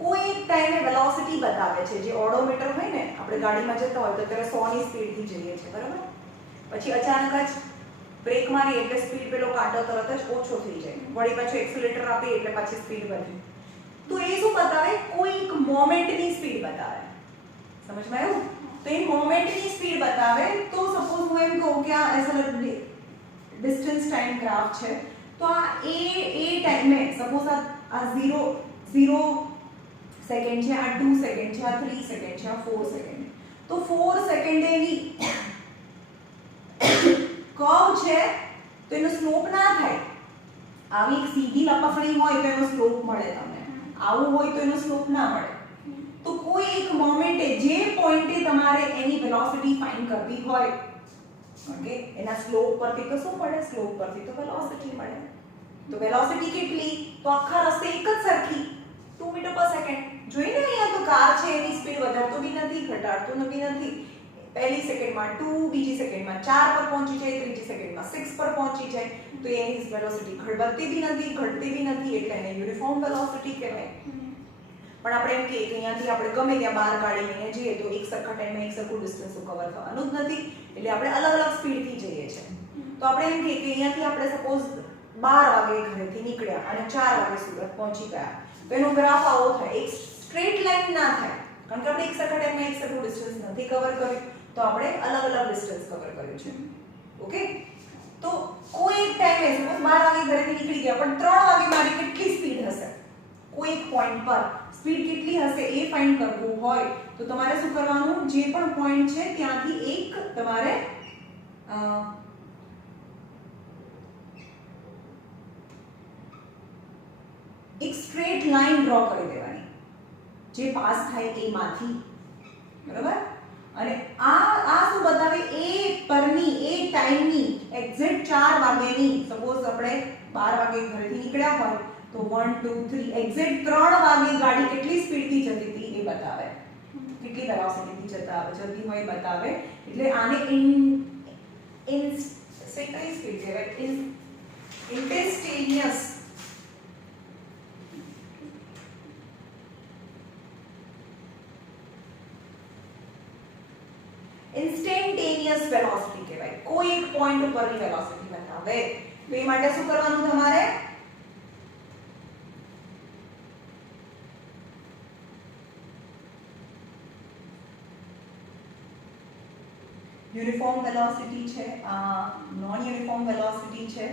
કોઈ એક ટાઈમે વેલોસિટી બતાવે છે, જે ઓડોમીટર હોય ને, આપણે ગાડીમાં જતા હોય તો ત્યારે 100 ની સ્પીડથી જઈએ છીએ, બરાબર? પછી અચાનક જ બ્રેક મારી એટલે સ્પીડ પેલો કાંટો તરત જ ઓછો થઈ જાય, વળી પાછું એક્સિલરેટર આપી એટલે પાછી સ્પીડ વધે. તો એ શું બતાવે? કોઈક મોમેન્ટની સ્પીડ બતાવે. સમજમાં આવ્યું? તો એ મોમેન્ટની સ્પીડ બતાવે. તો સપોઝ હું એમ કહું કે આ ડિસ્ટન્સ ટાઈમ ગ્રાફ છે, તો આ એ ટાઈમે સપોઝ આ 0 સેકન્ડ છે, આ 2 સેકન્ડ છે, આ 3 સેકન્ડ છે, આ 4 સેકન્ડ. તો 4 સેકન્ડે એની કર્વ છે, તો એનો સ્લોપ ના થાય. આવી એક સીધી લપસણી હોય તો એનો સ્લોપ મળે તમને, આવું હોય તો એનો સ્લોપ ના મળે. તો કોઈ એક મોમેન્ટે, જે પોઈન્ટે તમારે એની વેલોસિટી ફાઇન્ડ કરવી હોય, ઓકે, એના સ્લોપ પરથી તો શું મળે? સ્લોપ પરથી તો વેલોસિટી મળે. તો વેલોસિટી કેટલી? તો આખા રસ્તે એક જ સરખી 2 મીટર પર સેકન્ડ. જોઈને અહીંયા તો કાર છે, એની સ્પીડ વધારતો બી નથી, ઘટાડતો બી નથી. પહેલી સેકન્ડમાં 2, બીજી સેકન્ડમાં 4 પર પહોંચી જાય, ત્રીજી સેકન્ડમાં 6 પર પહોંચી જાય. તો એની વેલોસિટી વધતી બી નથી, ઘટતી બી નથી, એટલે એને યુનિફોર્મ વેલોસિટી કહેવાય. પણ આપણે એમ કહીએ કે અહીંયાથી આપણે ગમે ત્યાં બહાર ગાડી લઈને જઈએ તો એક સરખા ટાઈમે એક સરખું ડિસ્ટન્સ કવર થવાનું જ નથી, એટલે આપણે અલગ અલગ સ્પીડથી જઈએ છીએ. તો આપણે એમ કહીએ કે અહીંયાથી આપણે સપોઝ 12 વાગે ઘરેથી નીકળ્યા અને 4 વાગે સુરત પહોંચી ગયા, તો એનો ગ્રાફ આવો થાય. એક સ્ટ્રેટ લાઈન ના થાય, કારણ કે આપણે એક સરખા ટાઈમે એક સરખું ડિસ્ટન્સ નથી કવર કર્યું, તો આપણે અલગ અલગ ડિસ્ટન્સ કવર કર્યું છે. ઓકે. તો કોઈ એક ટાઈમે સપોઝ 12 વાગે ઘરેથી નીકળી ગયા, પણ 3 વાગે મારી કેટલી સ્પીડ હશે? કોઈ એક પોઈન્ટ પર સ્પીડ કેટલી હશે એ ફાઇન્ડ કરવું હોય તો તમારે શું કરવાનું? જે પણ પોઈન્ટ છે ત્યાંથી એક તમારે એક સ્ટ્રેટ લાઈન ડ્રો કરી દેવાની, જે પાસ થાય એ માંથી, બરાબર? અને આ શું બતાવે? એ પરની, એ ટાઈમની એક્ઝેક્ટ 4 વાગ્યાની, સપોઝ આપણે 12 વાગે ઘરેથી નીકળ્યા હોય તો 1 2 3 એક્ઝેક્ટ 3 વાગે ગાડી કેટલી સ્પીડથી જતી હતી એ બતાવે, કેટલી વેલોસિટીથી જતી હોય એ બતાવે. એટલે આને ઇન્સ્ટેન્ટેનિયસ વેલોસિટી કહેવાય. કોઈ એક પોઈન્ટ ઉપરની વેલોસિટી બતાવે. તો એ માટે શું કરવાનું તમારે? યુનિફોર્મ વેલોસિટી છે, નોન યુનિફોર્મ વેલોસિટી છે.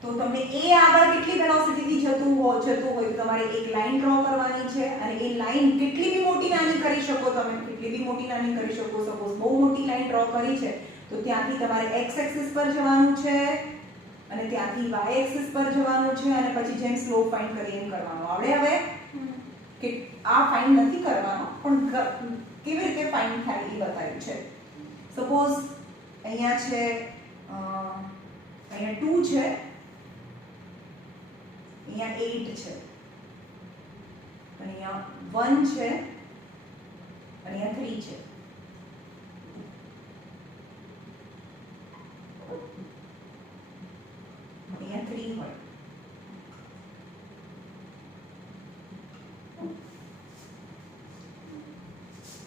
તો તમને એ આગળ કેટલી વેલોસિટીથી જતું હોય તો તમારે એક લાઈન ડ્રો કરવાની છે અને એ લાઈન કેટલી બી મોટી નાની કરી શકો તમે, કેટલી બી મોટી નાની કરી શકો. સપોઝ બહુ મોટી લાઈન ડ્રો કરી છે તો ત્યાંથી તમારે x એક્સિસ પર જવાનું છે અને ત્યાંથી y એક્સિસ પર જવાનું છે અને પછી જેમ સ્લોપ ફાઇન્ડ કરીએ એમ કરવાનું. આવડે હવે કે આ ફાઇન્ડ નથી કરવાનો પણ કેવી રીતે ફાઇન્ડ થાય એ બતાવ્યું છે. સપોઝ અહીંયા છે અહીંયા 2 છે, અહીંયા 8 છે, અહીંયા 1 છે, અહીંયા 3 છે. અહીંયા 3 હોય.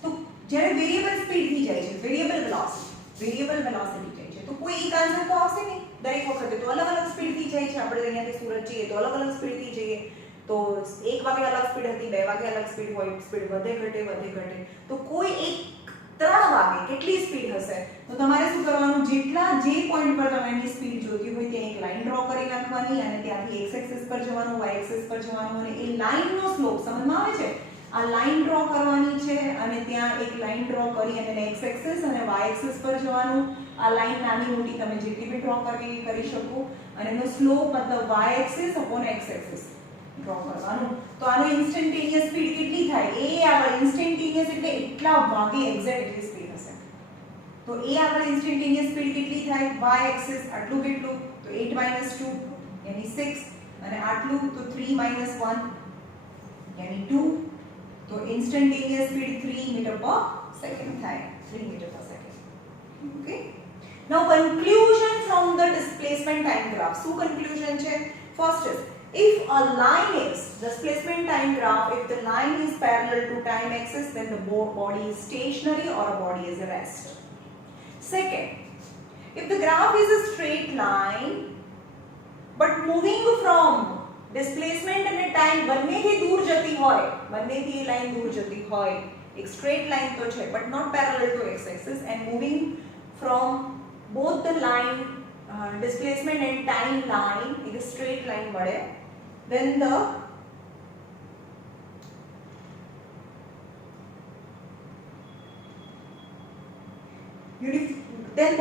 તો જ્યારે વેરિયેબલ સ્પીડ થી જાય છે, વેરિયેબલ વેલોસિટી જાય છે, તો કોઈ એક આન્સર તો આવશે નહીં. દરેક વખતે તો અલગ અલગ સ્પીડ થી જાય છે. આપણે અહીંયાથી સુરત જઈએ તો અલગ અલગ સ્પીડ થી જઈએ. તો 1 વાગે અલગ સ્પીડ હતી, 2 વાગે અલગ સ્પીડ હોય, સ્પીડ વધે ઘટે. તો કોઈ એક 3 વાગે કેટલી સ્પીડ હશે? તો તમારે શું કરવાનું? જે પોઈન્ટ પર તમે એની સ્પીડ જોતી હોય ત્યાં એક લાઈન ડ્રો કરી નાખવાની અને ત્યાંથી x એક્સિસ પર જવાનું, y એક્સિસ પર જવાનું અને એ લાઈનનો સ્લોપ સમજમાં આવે છે? આ લાઈન ડ્રો કરવાની છે અને ત્યાં એક લાઈન ડ્રો કરી અને x એક્સિસ અને y એક્સિસ પર જવાનું. આ લાઈન નાની મોટી તમે જેટલી બી ડ્રો કરવી કરી શકો અને એનો સ્લોપ મતલબ y axis upon x axis draw કરવાનું. તો આનો ઇન્સ્ટન્ટેનિયસ સ્પીડ કેટલી થાય? એ આગળ ઇન્સ્ટન્ટેનિયસ એટલે એટલા વાગે એક્ઝેક્ટ એટલી સ્પીડ હશે. તો એ આગળ ઇન્સ્ટન્ટેનિયસ સ્પીડ કેટલી થાય? y એક્સિસ આટલું કેટલું? તો 8 - 2 યાની 6 અને આટલું તો 3 - 1 યાની 2. તો instantaneous speed 3 metre per second થાય. 3 metre per second. Okay. Now conclusion from the displacement time graph. શું conclusion છે? First is if a line is displacement time graph, if the line is parallel to time axis, then the body is stationary or a body is at rest. Second, if the graph is a straight line but moving from displacement and time બંનેથી દૂર જતી હોય, બંનેથી એ line દૂર જતી હોય, એક straight line તો છે but not parallel to x axis and moving from both the line displacement and time line એક straight line મળે, then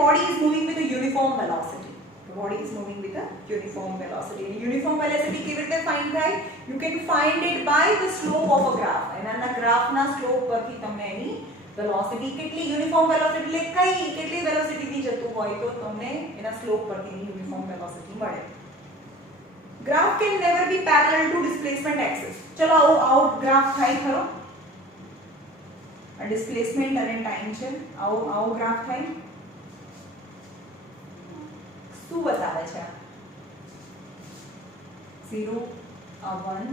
body is moving with a uniform velocity. The body is moving with a uniform velocity. And uniform velocity કેવી રીતે find થાય? You can find it by the slope of a graph. એના ગ્રાફના slope પરથી તમને એની velocity કેટલી uniform velocity એટલે કેટલી વેલોસિટીથી જતું હોય તો તમને એના સ્લોપ પરથી યુનિફોર્મ વેલોસિટી મળે. Graph can never be parallel to displacement axis. ચલો આવો ગ્રાફ થાય ખરો? આ ડિસ્પ્લેસમેન્ટ અને ટાઈમ છે, આવો ગ્રાફ થાય. શું બતાવે છે? 0 1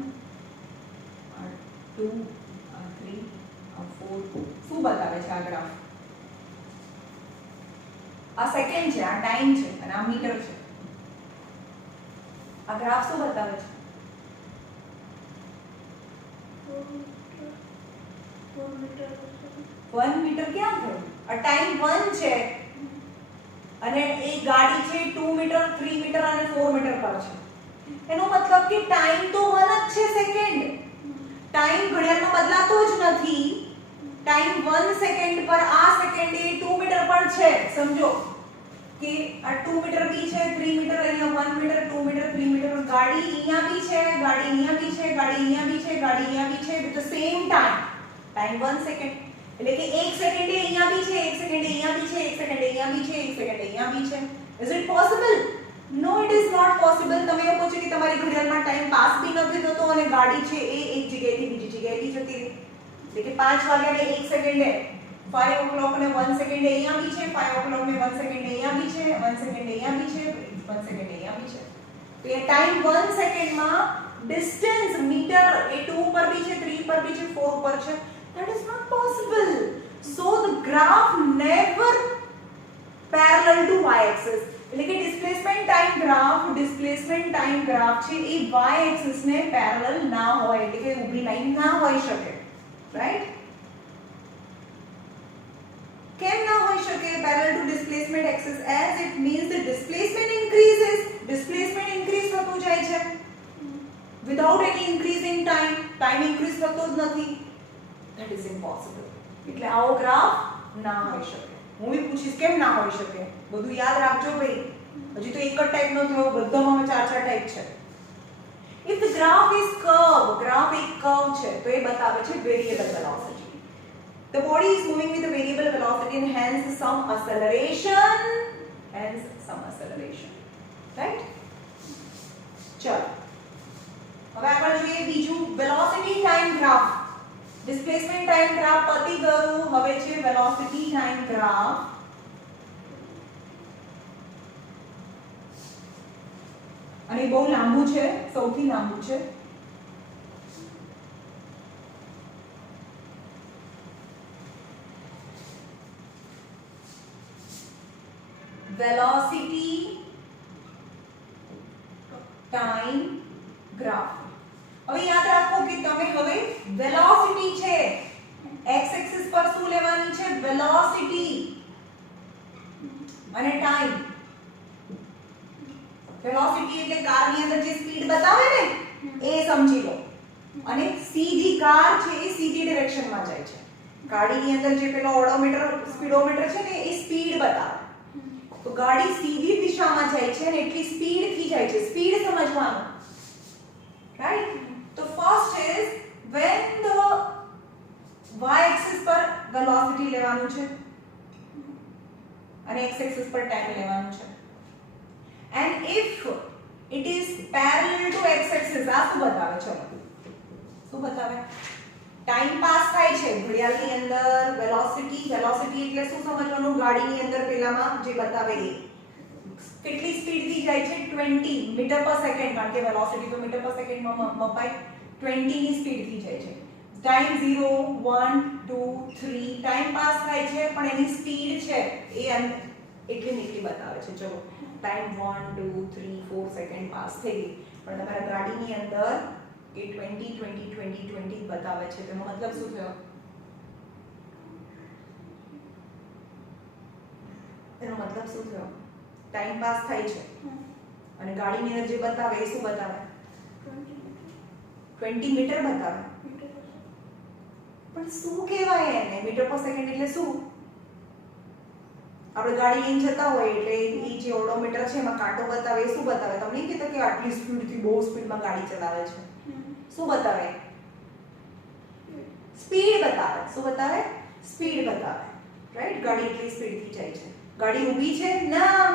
2 3 4. શું બતાવે છે આ ગ્રાફ? આ સેકન્ડ છે, આ ટાઈમ છે અને આ મીટર છે. આ ગ્રાફ શું બતાવે છે? 1 મીટર ક્યાં થયું? આ ટાઈમ 1 છે અને એ ગાડી છે 2 મીટર 3 મીટર અને 4 મીટર પર છે. એનો મતલબ કે ટાઈમ તો 1 જ છે સેકન્ડ. ટાઈમ ઘડિયાળમાં બદલાતો જ નથી. ટાઈમ 1 સેકન્ડ પર આ સેકન્ડ એ 2 મીટર પર છે. સમજો કે આ 2 મીટર બી છે, 3 મીટર, અહીંયા 1 મીટર, 2 મીટર, 3 મીટર. ગાડી અહીંયા બી છે, ગાડી અહીંયા બી છે, ગાડી અહીંયા બી છે, ગાડી અહીંયા બી છે with the same time. Time 1 second એટલે કે 1 સેકન્ડે અહીંયા બી છે, 1 સેકન્ડે અહીંયા બી છે, 1 સેકન્ડે અહીંયા બી છે, 1 સેકન્ડે અહીંયા બી છે. Is it possible? No, it is not possible. તમે એવું કહો છો કે તમારી ઘડિયાળમાં ટાઈમ પાસ બી નથી થતો અને ગાડી છે એ એક જગ્યાએથી બીજી જગ્યાએ બી જતી રહી. એટલે કે 5 વાગ્યાને 1 સેકન્ડે, 5 o'clock ને 1 સેકન્ડે અહીંયા બી છે, 5 o'clock ને 1 સેકન્ડે અહીંયા બી છે, 1 સેકન્ડે અહીંયા બી છે, 1 સેકન્ડે અહીંયા બી છે. તો એ ટાઈમ 1 સેકન્ડમાં ડિસ્ટન્સ મીટર એ 2 પર બી છે, 3 પર બી છે, 4 પર છે. That is not possible. So the graph never parallel to Y axis, એટલે કે ડિસ્પ્લેસમેન્ટ ટાઈમ ગ્રાફ છે એ વાય એક્સિસ ને પેરેલલ ના હોય, એટલે કે ઊભી લાઈન ના હોઈ શકે, રાઈટ? કેમ ના હોઈ શકે parallel to displacement axis? As it means the displacement increases, displacement increase થતું જાય છે without any increasing time increase થતો જ નથી. That is impossible. એટલે આવો ગ્રાફ ના હોઈ શકે. હું બી પૂછીશ કેમ ના હોઈ શકે, બધું યાદ રાખજો ભાઈ, હજી તો એક જ ટાઈપનો થયો, બધામાં ચાર ટાઈપ છે. If the graph is curve, graph એક કર્વ છે તો એ બતાવે છે variable velocity. The body is moving with a variable velocity and hence some acceleration, right? ચલો હવે આગળ જોઈએ બીજું, velocity time graph. Displacement time graph પતી ગયું, હવે છે વેલોસિટી ટાઈમ ગ્રાફ. અને બહુ લાંબુ છે, સૌથી લાંબુ છે. Velocity time graph. હવે યાદ રાખો કે તમે હવે વેલોસિટી છે x એક્સિસ પર શું લેવાની છે? વેલોસિટી અને ટાઈમ. વેલોસિટી એટલે કારની અંદર જે સ્પીડ બતાવે ને એ સમજી લો, અને સીધી કાર છે એ સીધી ડિરેક્શનમાં જાય છે. ગાડીની અંદર જે પેલો ઓડોમીટર સ્પીડોમીટર છે ને એ સ્પીડ બતાવે, તો ગાડી સીધી દિશામાં જાય છે અને એટલી સ્પીડ થી જાય છે. સ્પીડ સમજવાનું, રાઈટ? તો first is when the y axis પર વેલોસિટી લેવાનું છે અને x axis પર ટાઈમ લેવાનું છે. and if it is parallel to x axis, આ શું બતાવે? ચલો શું બતાવે? ટાઈમ પાસ થાય છે ઘડિયાળની અંદર. વેલોસિટી એટલે શું સમજવાનું? ગાડીની અંદર પેલામાં જે બતાવે એ કેટલી સ્પીડથી જાય છે? 20 મીટર પર સેકન્ડ, કારણ કે વેલોસિટી તો મીટર પર સેકન્ડમાં મપાય. 20 ની સ્પીડથી જાય છે. ટાઈમ 0 1 2 3 ટાઈમ પાસ થાય છે, પણ એની સ્પીડ છે એ એટલી નીકળી બતાવે છે. ચલો ટાઈમ 1 2 3 4 સેકન્ડ પાસ થઈ ગઈ, પણ તમારા ગાડીની અંદર એ 20 20 20 20 બતાવે છે. તેનો મતલબ શું થયો? એનો મતલબ શું થયો? ટાઈમ પાસ થાય છે અને ગાડીની અંદર જે બતાવે એ શું બતાવે? 20 મીટર બતાવે. પણ શું કહેવાય એને? મીટર પર સેકન્ડ એટલે શું? આપણે ગાડી લઈને જતા હોય એટલે એ જે ઓડોમીટર છે એમાં કાંટો બતાવે એ શું બતાવે? તમને નહીં કહેતા કે આટલી સ્પીડથી બહુ સ્પીડમાં ગાડી ચલાવે છે. શું બતાવે? સ્પીડ બતાવે. શું બતાવે? સ્પીડ બતાવે, રાઈટ? ગાડી એટલી સ્પીડથી જાય છે. ગાડી ઊભી છે? ના,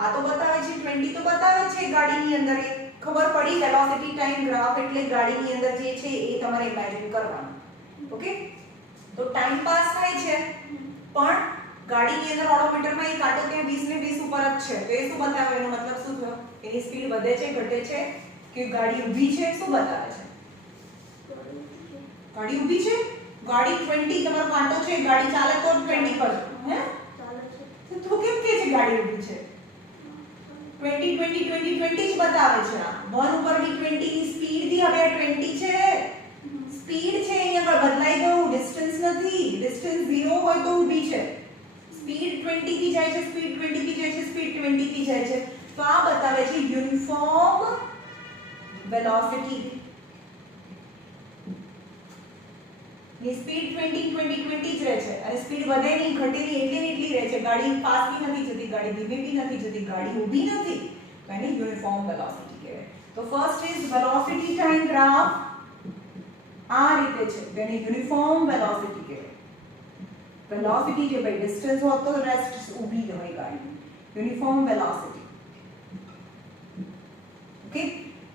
આ તો બતાવે છે 20 તો બતાવે છે ગાડીની અંદર. એ ખબર પડી. વેલોસિટી ટાઈમ ગ્રાફ એટલે ગાડીની અંદર જે છે એ તમારે ઇમેજિન કરવાનું. ઓકે? તો ટાઈમ પાસ થાય છે, પણ ગાડીની અંદર ઓડોમીટરમાં એ કાંટો ત્યાં 20 ને 20 ઉપર જ છે. તો એ શું બતાવે? એનો મતલબ શું થયો? એની સ્પીડ વધે છે, ઘટે છે, કે ગાડી ઊભી છે? શું બતાવે છે? ગાડી ઊભી છે. ગાડી 20 તમારો કાંટો છે, ગાડી ચાલે તો 20 પર હે ચાલે છે. તો કેમ કે છે ગાડી ઊભી છે? 20 20 20 20 જ બતાવે છે. આ 1 ઉપર ની 20 ની સ્પીડ થી હવે આ 20 છે. સ્પીડ છે, અહીંયા આગળ બદલાઈ ગયું, ડિસ્ટન્સ નથી. ડિસ્ટન્સ 0 હોય તો ઊભી છે. સ્પીડ 20 થી જાય છે, સ્પીડ 20 થી જાય છે, સ્પીડ 20 થી જાય છે. તો આ બતાવે છે યુનિફોર્મ વેલોસિટી. ની સ્પીડ 20 20 20 જ રહે છે અને સ્પીડ વધે નહીં, ઘટે નહીં, એટલી રહે છે. ગાડી ફાસ્ટ બી નથી જતી, ગાડી ધીમે બી નથી જતી, ગાડી ઊભી નથી. તો એને યુનિફોર્મ વેલોસિટી કહેવાય. તો first is velocity time graph આ રીતે છે, તેને યુનિફોર્મ વેલોસિટી કહેવાય. વેલોસિટી જે ભાઈ ડિસ્ટન્સ હોત તો રેસ્ટ ઊભી હોય ગાડી. Uniform velocity. ઓકે?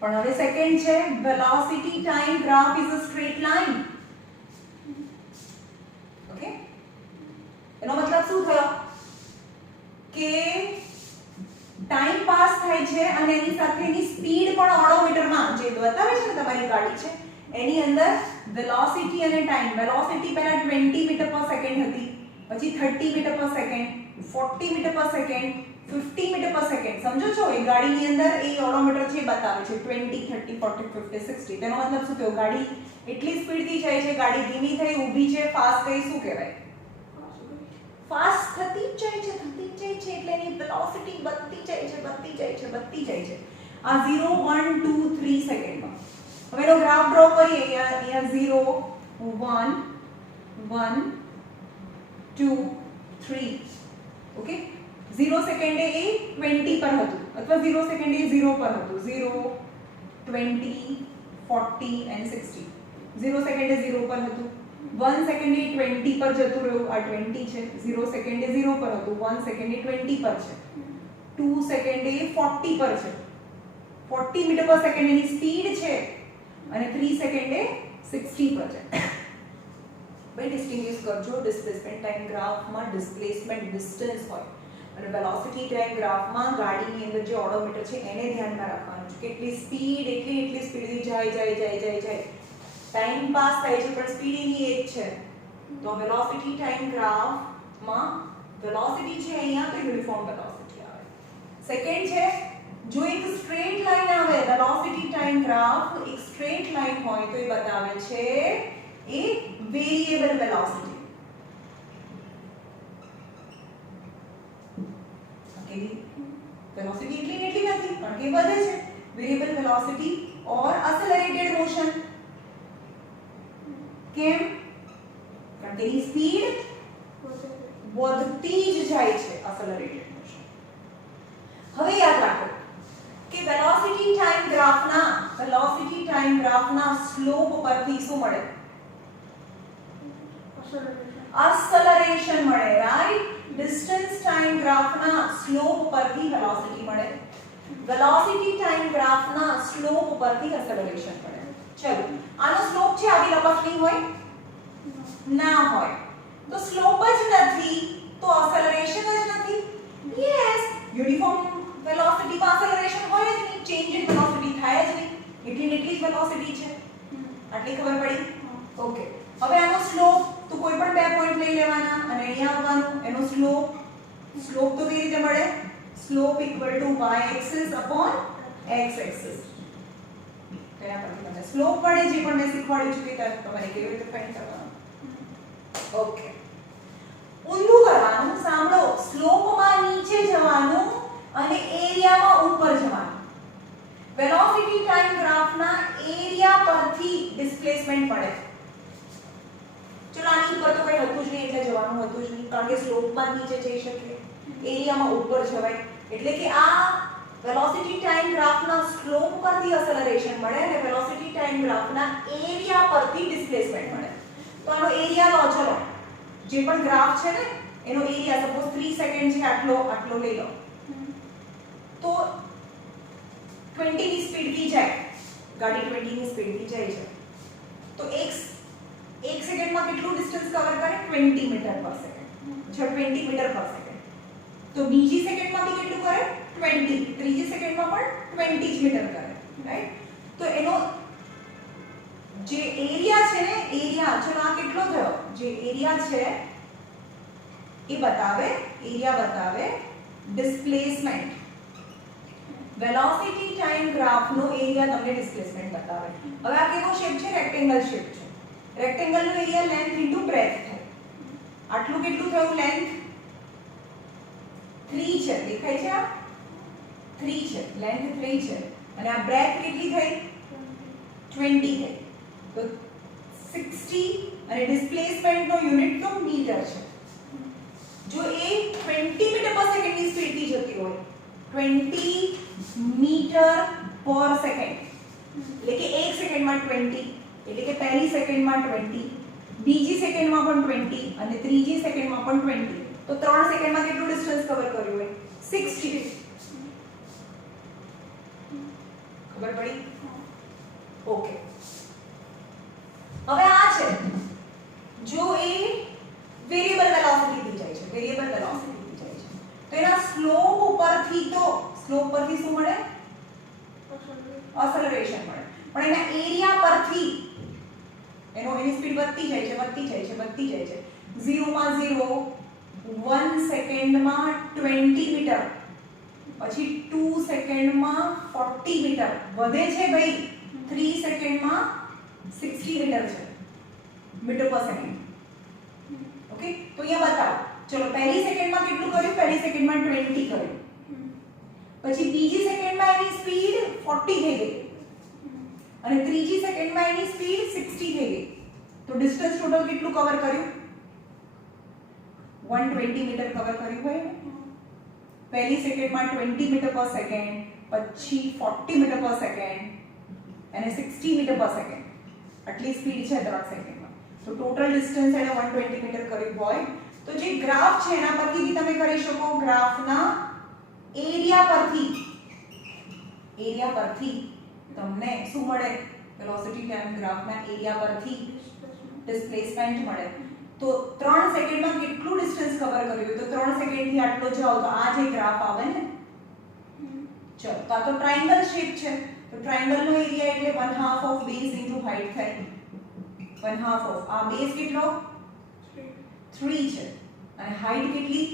પણ હવે સેકન્ડ છે velocity time graph is a straight line. Okay? એનો મતલબ શું થયો? કે ટાઈમ પાસ થાય છે અને એની સાથેની સ્પીડ પણ ઓડોમીટરમાં જે બતાવે છે ને તમારી ગાડી છે એની અંદર વેલોસિટી અને ટાઈમ. વેલોસિટી પહેલા 20 મીટર પર સેકન્ડ હતી, પછી 30 metre per second, 40 metre per second, 50 metre per second. સમજો છો? એ ગાડીની અંદર એ ઓડોમીટર છે બતાવે છે 20, 30, 40, 50, 60. તેનો મતલબ શું થયો? ગાડી એટલી સ્પીડથી જાય છે, ગાડી ધીમી થઈ, ઊભી છે, ફાસ્ટ થઈ, શું કહેવાય? ફાસ્ટ થતી જ જાય છે, એટલે એની વેલોસિટી વધતી જાય છે. આ 0 1 2 3 સેકન્ડમાં. હવે એનો ગ્રાફ ડ્રો કરીએ. અહીંયા 0 1 1 2 3. ઓકે, 0 સેકન્ડે એ 20 પર હતું અથવા 0 સેકન્ડે એ 0 પર હતું. 0 20 40 and 60. 0 સેકન્ડે 0 પર હતું. 1 સેકન્ડે 20 પર જતું રહ્યું. આ 20 છે. 0 સેકન્ડે 0 પર હતું. 1 સેકન્ડે 20 પર છે. 2 સેકન્ડે 40 પર છે. 40 મીટર પર સેકન્ડ એની સ્પીડ છે અને 3 સેકન્ડે 60 પર છે. ભાઈ ડિસ્ટિંગ્વિશ કરજો. ડિસ્પ્લેસમેન્ટ ટાઈમ ગ્રાફમાં ડિસ્પ્લેસમેન્ટ ડિસ્ટન્સ હોય અને વેલોસિટી ટાઈમ ગ્રાફમાં ગાડીની અંદર જે ઓડોમીટર છે એને ધ્યાનમાં રાખવાનું છે. કેટલી સ્પીડ, એટલી સ્પીડથી જાય. ટાઈમ પાસ થાય છે પણ સ્પીડ એની એ જ છે. તો વેલોસિટી ટાઈમ ગ્રાફમાં વેલોસિટી છે અહીંયા તો યુનિફોર્મ વેલોસિટી આવે. સેકન્ડ છે, જો એક સ્ટ્રેટ લાઈન આવે, વેલોસિટી ટાઈમ ગ્રાફ એક સ્ટ્રેટ લાઈન હોય તો એ બતાવે છે એ વેરિએબલ વેલોસિટી. વેલોસિટી એટલી નથી પણ કે વધે છે. વેરિએબલ વેલોસિટી ઓર એક્સેલરેટેડ મોશન. કેમ? કારણ કે એની સ્પીડ વધતી જ જાય છે. Accelerated motion. હવે યાદ રાખો કે વેલોસિટી ટાઈમ ગ્રાફના સ્લોપ પરથી શું મળે? એક્સેલરેશન મળે. રાઈટ? ડિસ્ટન્સ ટાઈમ ગ્રાફના સ્લોપ પરથી વેલોસિટી મળે. વેલોસિટી ટાઈમ ગ્રાફના સ્લોપ પરથી એક્સેલરેશન મળે. ચલો, આનો સ્લોપ છે આવી લંબાઈ હોય? ના હોય. તો સ્લોપ જ નથી તો એક્સેલરેશન જ નથી. યસ, યુનિફોર્મ વેલોસિટીમાં એક્સેલરેશન હોય જ નહીં, ચેન્જ ઇન વેલોસિટી થાય જ નહીં. એટલી જ વેલોસિટી છે. આટલી ખબર પડી? ઓકે. હવે આનો સ્લોપ તો કોઈ પણ બે પોઈન્ટ લઈ લેવાના અને અહીંયા આવવાનું. એનો સ્લોપ તો કેવી રીતે મળે? Slope equal to y axis upon x axis. તેના પરથી તમને સ્લોપ મળે. જે પણ મેં શીખવાડ્યું છે કે તમારે કેવી રીતે ફાઇન્ડ કરવાનું. ઓકે, ઊંધું કરવાનું. સાંભળો, સ્લોપમાં નીચે જવાનું અને એરિયામાં ઉપર જવાનું. વેલોસિટી ટાઈમ ગ્રાફના એરિયા પરથી ડિસ્પ્લેસમેન્ટ મળે. ચલો, આની ઉપર તો કઈ હતું જ નહીં એટલે જવાનું હતું જ નહીં, કારણ કે સ્લોપમાં નીચે જઈ શકે, એરિયામાં ઉપર જવાય. એટલે કે આ વેલોસિટી ટાઈમ ગ્રાફના સ્લોપ પરથી એક્સેલરેશન મળે અને વેલોસિટી ટાઈમ ગ્રાફના એરિયા પરથી ડિસ્પ્લેસમેન્ટ મળે. તો આનો એરિયા લો. ચલો, જે પણ ગ્રાફ છે ને એનો એરિયા સપોઝ 3 સેકન્ડ છે, આટલો લઈ લો. તો 20 ની સ્પીડથી જાય ગાડી, 20 ની સ્પીડથી જાય છે તો એક સેકન્ડમાં કેટલું ડિસ્ટન્સ કવર કરે? 20 metre per second. 20 metre per second. તો બીજી સેકન્ડમાં બી કેટલું કરે? 20. ત્રીજી સેકન્ડમાં પણ 20 જ મીટર કરે. રાઈટ? તો એનો જે એરિયા છે ને, ચલો આ કેટલો થયો? જે એરિયા છે એ બતાવે ડિસ્પ્લેસમેન્ટ. વેલોસિટી ટાઈમ ગ્રાફનો એરિયા તમને ડિસ્પ્લેસમેન્ટ બતાવે. હવે આ કેવો શેપ છે? રેક્ટેંગલ શેપ છે. રેક્ટેંગલનો એરિયા લેન્થ ઇન્ટુ બ્રેથ થાય. આટલું કેટલું થયું લેન્થ? 3 છે. દેખાય છે? આ 3 છે. લેન્થ 3 છે અને આ બ્રેથ કેટલી થઈ? 20 થઈ. તો 60 અને ડિસ્પ્લેસમેન્ટનો યુનિટ તો મીટર છે. જો એ 20 મીટર પર સેકન્ડની સ્પીડથી જતી હોય, 20 મીટર પર સેકન્ડ, એટલે કે એક સેકન્ડમાં 20, એટલે કે પહેલી સેકન્ડમાં 20, બીજી સેકન્ડમાં પણ 20 અને ત્રીજી સેકન્ડમાં પણ 20, તો 3 સેકન્ડમાં કેટલું ડિસ્ટન્સ કવર કર્યું હોય? 60. ખબર પડી? ઓકે. હવે આ છે, જો એ વેરિએબલ વેલોસિટીથી જાય છે, તો એના સ્લોપ પરથી શું મળે? એક્સેલરેશન મળે. પણ એના એરિયા પરથી એની સ્પીડ વધતી જાય છે. 0 માં 0, 1 સેકન્ડમાં 20 મીટર, પછી 2 સેકન્ડમાં 40 મીટર, વધે છે ભાઈ 3 સેકન્ડમાં 60 મીટર છે મીટર પર સેકન્ડ. ઓકે, તો અહીંયા બતાવો. ચલો પહેલી સેકન્ડમાં કેટલું કર્યું? પહેલી સેકન્ડમાં 20 કર્યું. પછી બીજી સેકન્ડમાં એની સ્પીડ 40 થઈ ગઈ અને ત્રીજી સેકન્ડમાં એની સ્પીડ 60 થઈ ગઈ. તો ડિસ્ટન્સ ટોટલ કેટલું કવર કર્યું? 120 મીટર કવર કર્યું હોય ને. પહેલી સેકન્ડમાં 20 મીટર પર સેકન્ડ, પછી 40 મીટર પર સેકન્ડ અને 60 મીટર પર સેકન્ડ. આટલી સ્પીડ છે 3 સેકન્ડમાં. તો ટોટલ ડિસ્ટન્સ એને 120 મીટર કર્યું હોય. તો જે ગ્રાફ છે એના પરથી બી તમે કરી શકો. ગ્રાફના એરિયા પરથી તમને શું મળે? વેલોસિટી ટાઈમ ગ્રાફના એરિયા પરથી ડિસ્પ્લેસમેન્ટ મળે. તો 3 સેકન્ડમાં કેટલું ડિસ્ટન્સ કવર કર્યું? તો 3 સેકન્ડથી આટલો જાવ તો આ જે ગ્રાફ આવે ને, ચલો તો આ તો ટ્રાયેંગલ શેપ છે. તો ટ્રાયેંગલનો એરિયા એટલે 1/2 ઓફ બેઝ ઇન્ટુ હાઈટ થાય. 1/2 ઓફ આ બેઝ કેટલો? 3 છે અને હાઈટ કેટલી?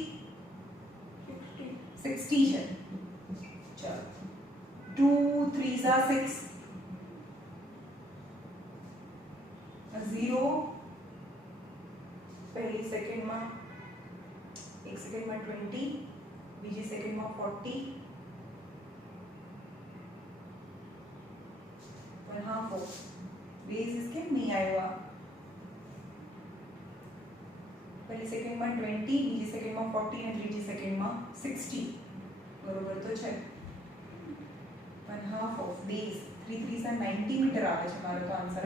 60 છે. ચલો 2 3 are 6, 0 પહેલી સેકન્ડમાં, એક સેકન્ડમાં 20, બીજી સેકન્ડમાં 40, 1/2 ઓફ બેઝ કેમ નહીં આવ્યા? પહેલી સેકન્ડમાં 20, બીજી સેકન્ડમાં 40 અને ત્રીજી સેકન્ડમાં 60. બરોબર તો છે. 1/2 ઓફ બેઝ 3 3 are 90 મીટર આવે છે મારો તો આન્સર.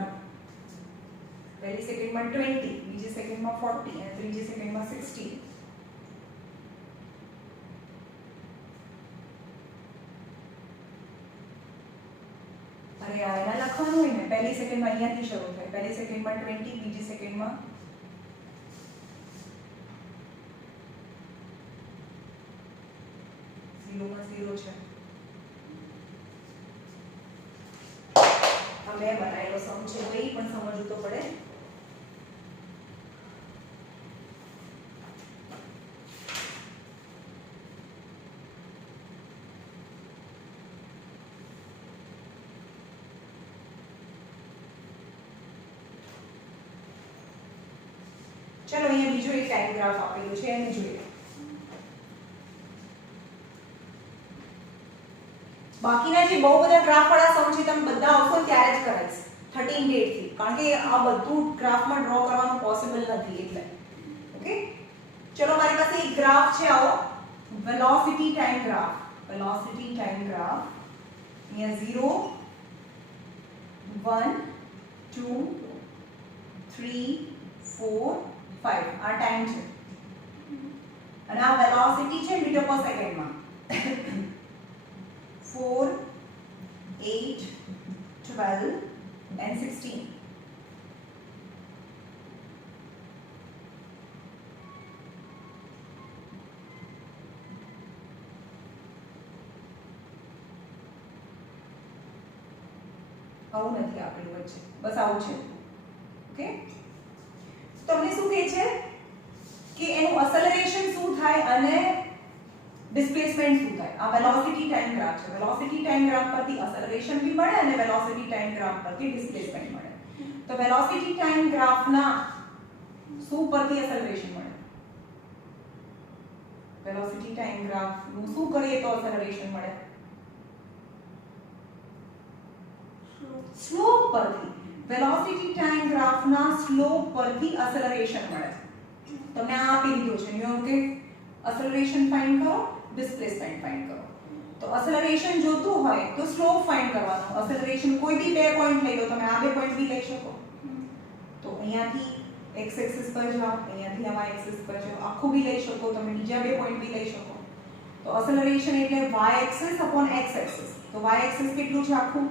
પહેલી સેકન્ડમાં 20, બીજી સેકન્ડમાં 40 અને ત્રીજી સેકન્ડમાં 60. અરે આ એના લખવાનું હોય ને. પહેલી સેકન્ડમાં અહીંયાથી શરૂ થાય. પહેલી સેકન્ડમાં 20, બીજી સેકન્ડમાં 0 છે. અમે બનાવેલો સમ છે ભાઈ, પણ સમજવું તો પડે. ચલો અહીંયા બીજો એક ટાઈમ ગ્રાફ આપેલું છે, એને જોઈએ. બાકીના જે બહુ બધા ગ્રાફ વાળા સમ છે તમે બધા આવશો ત્યારે જ કરાઈશ 13 ડેટ થી, કારણ કે આ બધું ગ્રાફમાં ડ્રો કરવાનું પોસિબલ નથી એટલે. ઓકે, ચલો મારી પાસે એક ગ્રાફ છે આવો, velocity time graph. Velocity time graph અહીંયા 0 1 2 3 4 5 આ ટાઈમ છે અને આ વેલોસિટી છે મીટર પર સેકન્ડમાં. 4 8 12 and 16. આવું નથી આપેલું વચ્ચે, બસ આવું છે. ઓકે, તમને શું કહે છે કે એનું એક્સેલરેશન શું થાય અને ડિસ્પ્લેસમેન્ટ શું થાય. આ વેલોસિટી ટાઈમ ગ્રાફ છે. વેલોસિટી ટાઈમ ગ્રાફ પરથી એક્સેલરેશન બી મળે અને વેલોસિટી ટાઈમ ગ્રાફ પરથી ડિસ્પ્લેસમેન્ટ મળે. તો વેલોસિટી ટાઈમ ગ્રાફના શું પરથી એક્સેલરેશન મળે? વેલોસિટી ટાઈમ ગ્રાફનું શું કરીએ તો એક્સેલરેશન મળે? સ્લોપ પરથી. વેલોસિટી ટાઈમ ગ્રાફના સ્લોપ પરથી એક્સેલરેશન મળે. તમે આ આપી દીધું છે નિયમ કે એક્સેલરેશન ફાઇન્ડ કરો, ડિસ્પ્લેસમેન્ટ ફાઇન્ડ કરો. તો એક્સેલરેશન જોતું હોય તો સ્લોપ ફાઇન્ડ કરવાનો. એક્સેલરેશન કોઈ બી બે પોઈન્ટ લઈ લો, તમે આ બે પોઈન્ટ બી લઈ શકો. તો અહીંયાથી x એક્સિસ પર જાઓ, અહીંયાથી આ y એક્સિસ પર જાઓ, આખું બી લઈ શકો, તમે બીજા બે પોઈન્ટ બી લઈ શકો. તો એક્સેલરેશન એટલે y axis upon x axis. તો y એક્સિસ કેટલું છે આખું?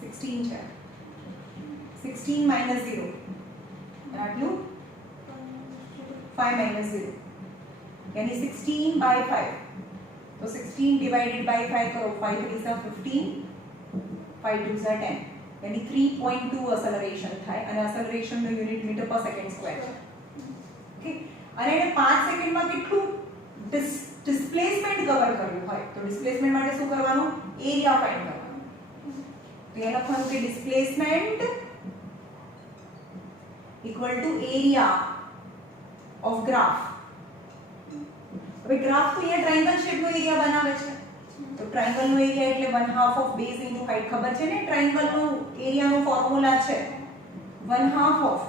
16 છે. 16 minus 0 આટલું 5 minus 0 यानी 16 by 5. तो 16 divided by 5 करो, 5 3s are 15, 5 2s are 10, यानी 3.2 acceleration થાય અને acceleration નો unit metre per second square છે. ઓકે અને એને 5 સેકન્ડમાં કેટલું ડિસ્પ્લેસમેન્ટ કવર કર્યું હોય તો ડિસ્પ્લેસમેન્ટ માટે શું કરવાનું એરિયા ફાઇન્ડ કરવાનો તો એ લખવાનું કે displacement equal to area of graph હવે ગ્રાફ તો અહીંયા ટ્રાયંગલ શેપનો એરિયા બનાવે છે તો ટ્રાયંગલ નો એરિયા એટલે 1/2 ઓફ બેઝ ઇન્ટુ હાઇટ ખબર છે ને ટ્રાયંગલ નો એરિયાનો ફોર્મ્યુલા છે 1/2 ઓફ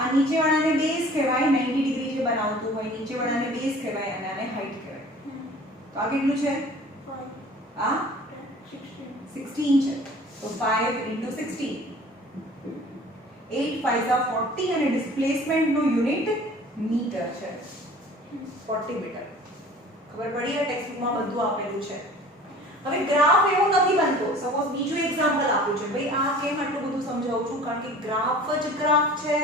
આ નીચેવાળાને બેઝ કહેવાય 90 ડિગ્રી જે બનાવતું હોય નીચેવાળાને બેઝ કહેવાય અને આને હાઇટ કહેવાય તો આ કેટલું છે આ 16 છે તો 5 into 16 8 5 are 40 અને ડિસ્પ્લેસમેન્ટ નો યુનિટ મીટર છે 40 મીટર ખબર પડી આ ટેક્સ્ટબુકમાં બધું આપેલું છે હવે ગ્રાફ એવો નથી બનતો સપોઝ બીજું એક્ઝામ્પલ આપું છે ભાઈ આ કેમ આટલું બધું સમજાવું છું કારણ કે ગ્રાફ જ ગ્રાફ છે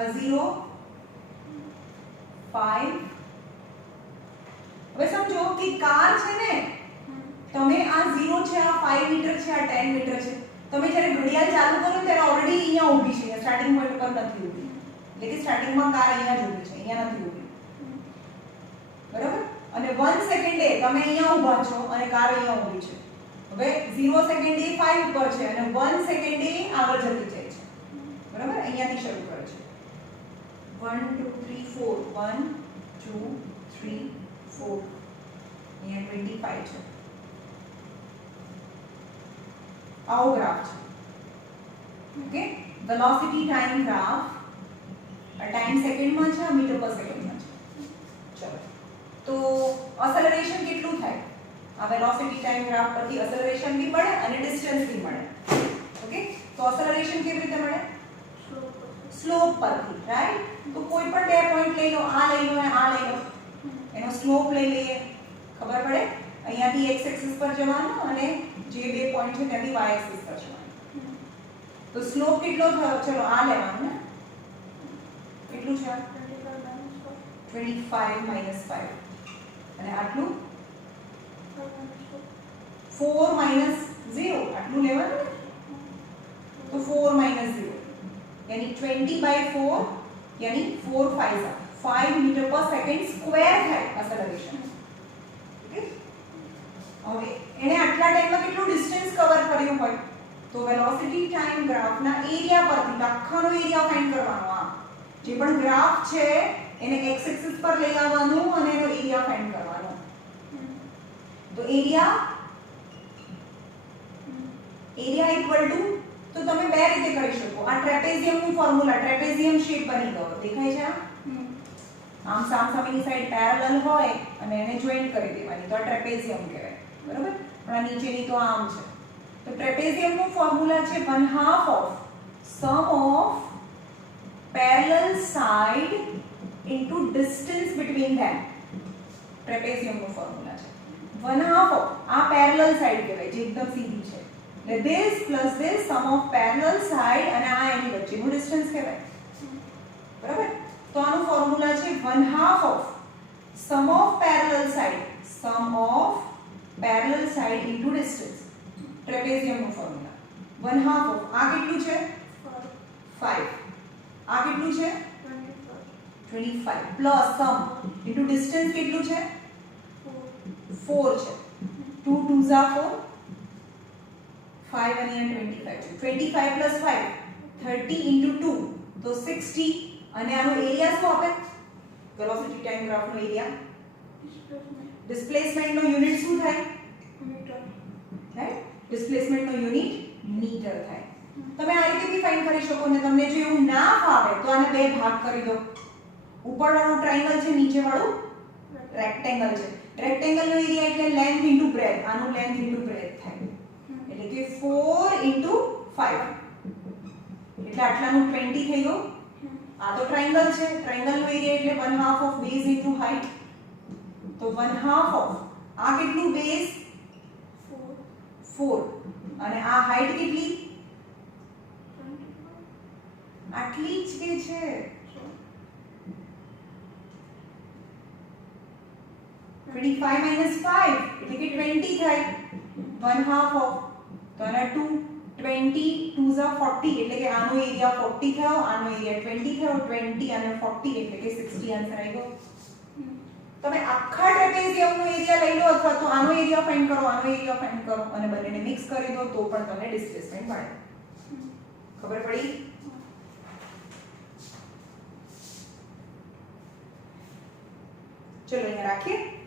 a 0 5 હવે સમજો કે કાર છે ને તમે આ 0 છે આ 5 મીટર છે આ 10 મીટર છે તમે જ્યારે ઘડિયાળ ચાલુ કરો ત્યારે ઓલરેડી અહીંયા ઊભી છે સ્ટાર્ટિંગ પોઈન્ટ પર નથી ઊભી એટલે કે સ્ટાર્ટિંગમાં કાર અહીંયા જ ઊભી છે અહીંયા નથી ઊભી બરાબર અને 1 સેકન્ડે તમે અહીંયા ઊભા છો અને કાર અહીંયા ઊભી છે હવે 0 સેકન્ડે 5 ઉપર છે અને 1 સેકન્ડે આગળ જતી જાય છે બરાબર અહીંયાથી શરૂ કરે છે 1 2 3 4 1 2 3 4 અહીંયા 25 છે આવો ગ્રાફ છે ઓકે વેલોસિટી ટાઈમ ગ્રાફ આ ટાઈમ સેકન્ડમાં છે મીટર પર સેકન્ડમાં છે ચલો તો એસેલરેશન કેટલું થાય આ વેલોસિટી ટાઈમ ગ્રાફ પરથી એસેલરેશન બી મળે અને ડિસ્ટન્સ બી મળે ઓકે તો એસેલરેશન કેવી રીતે મળે સ્લોપ પરથી રાઈટ તો કોઈ પણ બે પોઈન્ટ લઈ લો આ લઈ લો અને આ લઈ લો એનો સ્લોપ લઈ લઈએ ખબર પડે અહીંયાથી x એક્સિસ પર જવાનું અને જે બે પોઈન્ટ છે ત્યાંથી y એક્સિસ પર જવાનું તો સ્લોપ કેટલો થયો ચલો આ લેવાનું ને કેટલું છે 25 minus 5 અને આટલું 4 minus 0 આટલું લેવાનું તો 4 minus 0 यानी 20/4 यानी 4 5 मीटर पर सेकंड स्क्वेर થાય એસેલરેશન ઓકે હવે એને આટલા ટાઈમમાં કેટલું ડિસ્ટન્સ કવર કર્યું હોય તો વેલોસિટી ટાઈમ ગ્રાફના એરિયા પરથી આખાનો એરિયા ફાઇન્ડ કરવાનો આ જે પણ ગ્રાફ છે એને x એક્સિસ પર લઈ આવવાનું અને એનો એરિયા ફાઇન્ડ કરવાનો તો એરિયા ઇક્વલ ટુ તો તમે બે રીતે કરી શકો આ ટ્રેપેઝિયમનું ફોર્મ્યુલા ટ્રેપેઝિયમ શેપ બની ગયો દેખાય છે આમ સામસામેની સાઈડ પેરેલલ હોય અને એને જોઈન્ટ કરી દેવાની તો આ ટ્રેપેઝિયમ કહેવાય બરાબર પણ આ નીચેની તો આમ છે તો ટ્રેપેઝિયમનું ફોર્મ્યુલા છે 1/2 of sum of parallel side into distance between them ટ્રેપેઝિયમનું ફોર્મ્યુલા છે 1/2 ઓફ આ પેરેલલ સાઈડ કહેવાય જે એકદમ સીધી છે એટલે this plus this sum of parallel side અને આ એની વચ્ચેનું ડિસ્ટન્સ કહેવાય બરાબર તો આનું ફોર્મ્યુલા છે 1/2 of sum of parallel side into distance ટ્રેપેઝિયમનું ફોર્મ્યુલા 1/2 of આ કેટલું છે 5 આ કેટલું છે 25 પ્લસ સમ into distance કેટલું છે 4 છે 2 2s are 4 5 and 25 છે 25 plus 5 30 into 2 તો 60 અને આનો એરિયા શું આપે વેલોસિટી ટાઈમ ગ્રાફનો એરિયા ડિસ્પ્લેસમેન્ટ નો યુનિટ શું થાય મીટર રાઈટ ડિસ્પ્લેસમેન્ટ નો યુનિટ મીટર થાય તમે આ રીતે બી ફાઇન્ડ કરી શકો ને તમને જો એવું ના ફાવે તો આને બે ભાગ કરી દો ઉપરવાળું ટ્રાયંગલ છે નીચેવાળું રેક્ટેંગલ છે રેક્ટેંગલ નો એરિયા એટલે લેન્થ ઇન્ટુ બ્રેથ આનું લેન્થ ઇન્ટુ બ્રેથ થાય એટલે કે 4 into 5 એટલે આટલાનું 20 થઈ ગયું આ તો ટ્રાયંગલ છે ટ્રાયંગલ નો એરિયા એટલે 1/2 ઓફ બેઝ ઇન્ટુ હાઈટ તો 1/2 ઓફ આ કેટલું બેઝ 4 અને આ હાઈટ કેટલી આટલી જ કે છે 25 minus 5 એટલે કે 20 થાય 1/2 ઓફ તો આના 2 20 2 ઝા 40 એટલે કે આનો એરિયા 40 થયો આનો એરિયા 20 થયો 20 અને 40 એટલે કે 60 આન્સર આવી ગયો તમે આખા ટ્રેપેઝિયમનો એરિયા લઈ લો અથવા તો આનો એરિયા ફાઇન્ડ કરો આનો એરિયા ફાઇન્ડ કરો અને બંનેને મિક્સ કરી દો તો પણ તમને ડિસ્પ્લેસમેન્ટ મળે ખબર પડી ચલો અહીંયા રાખીએ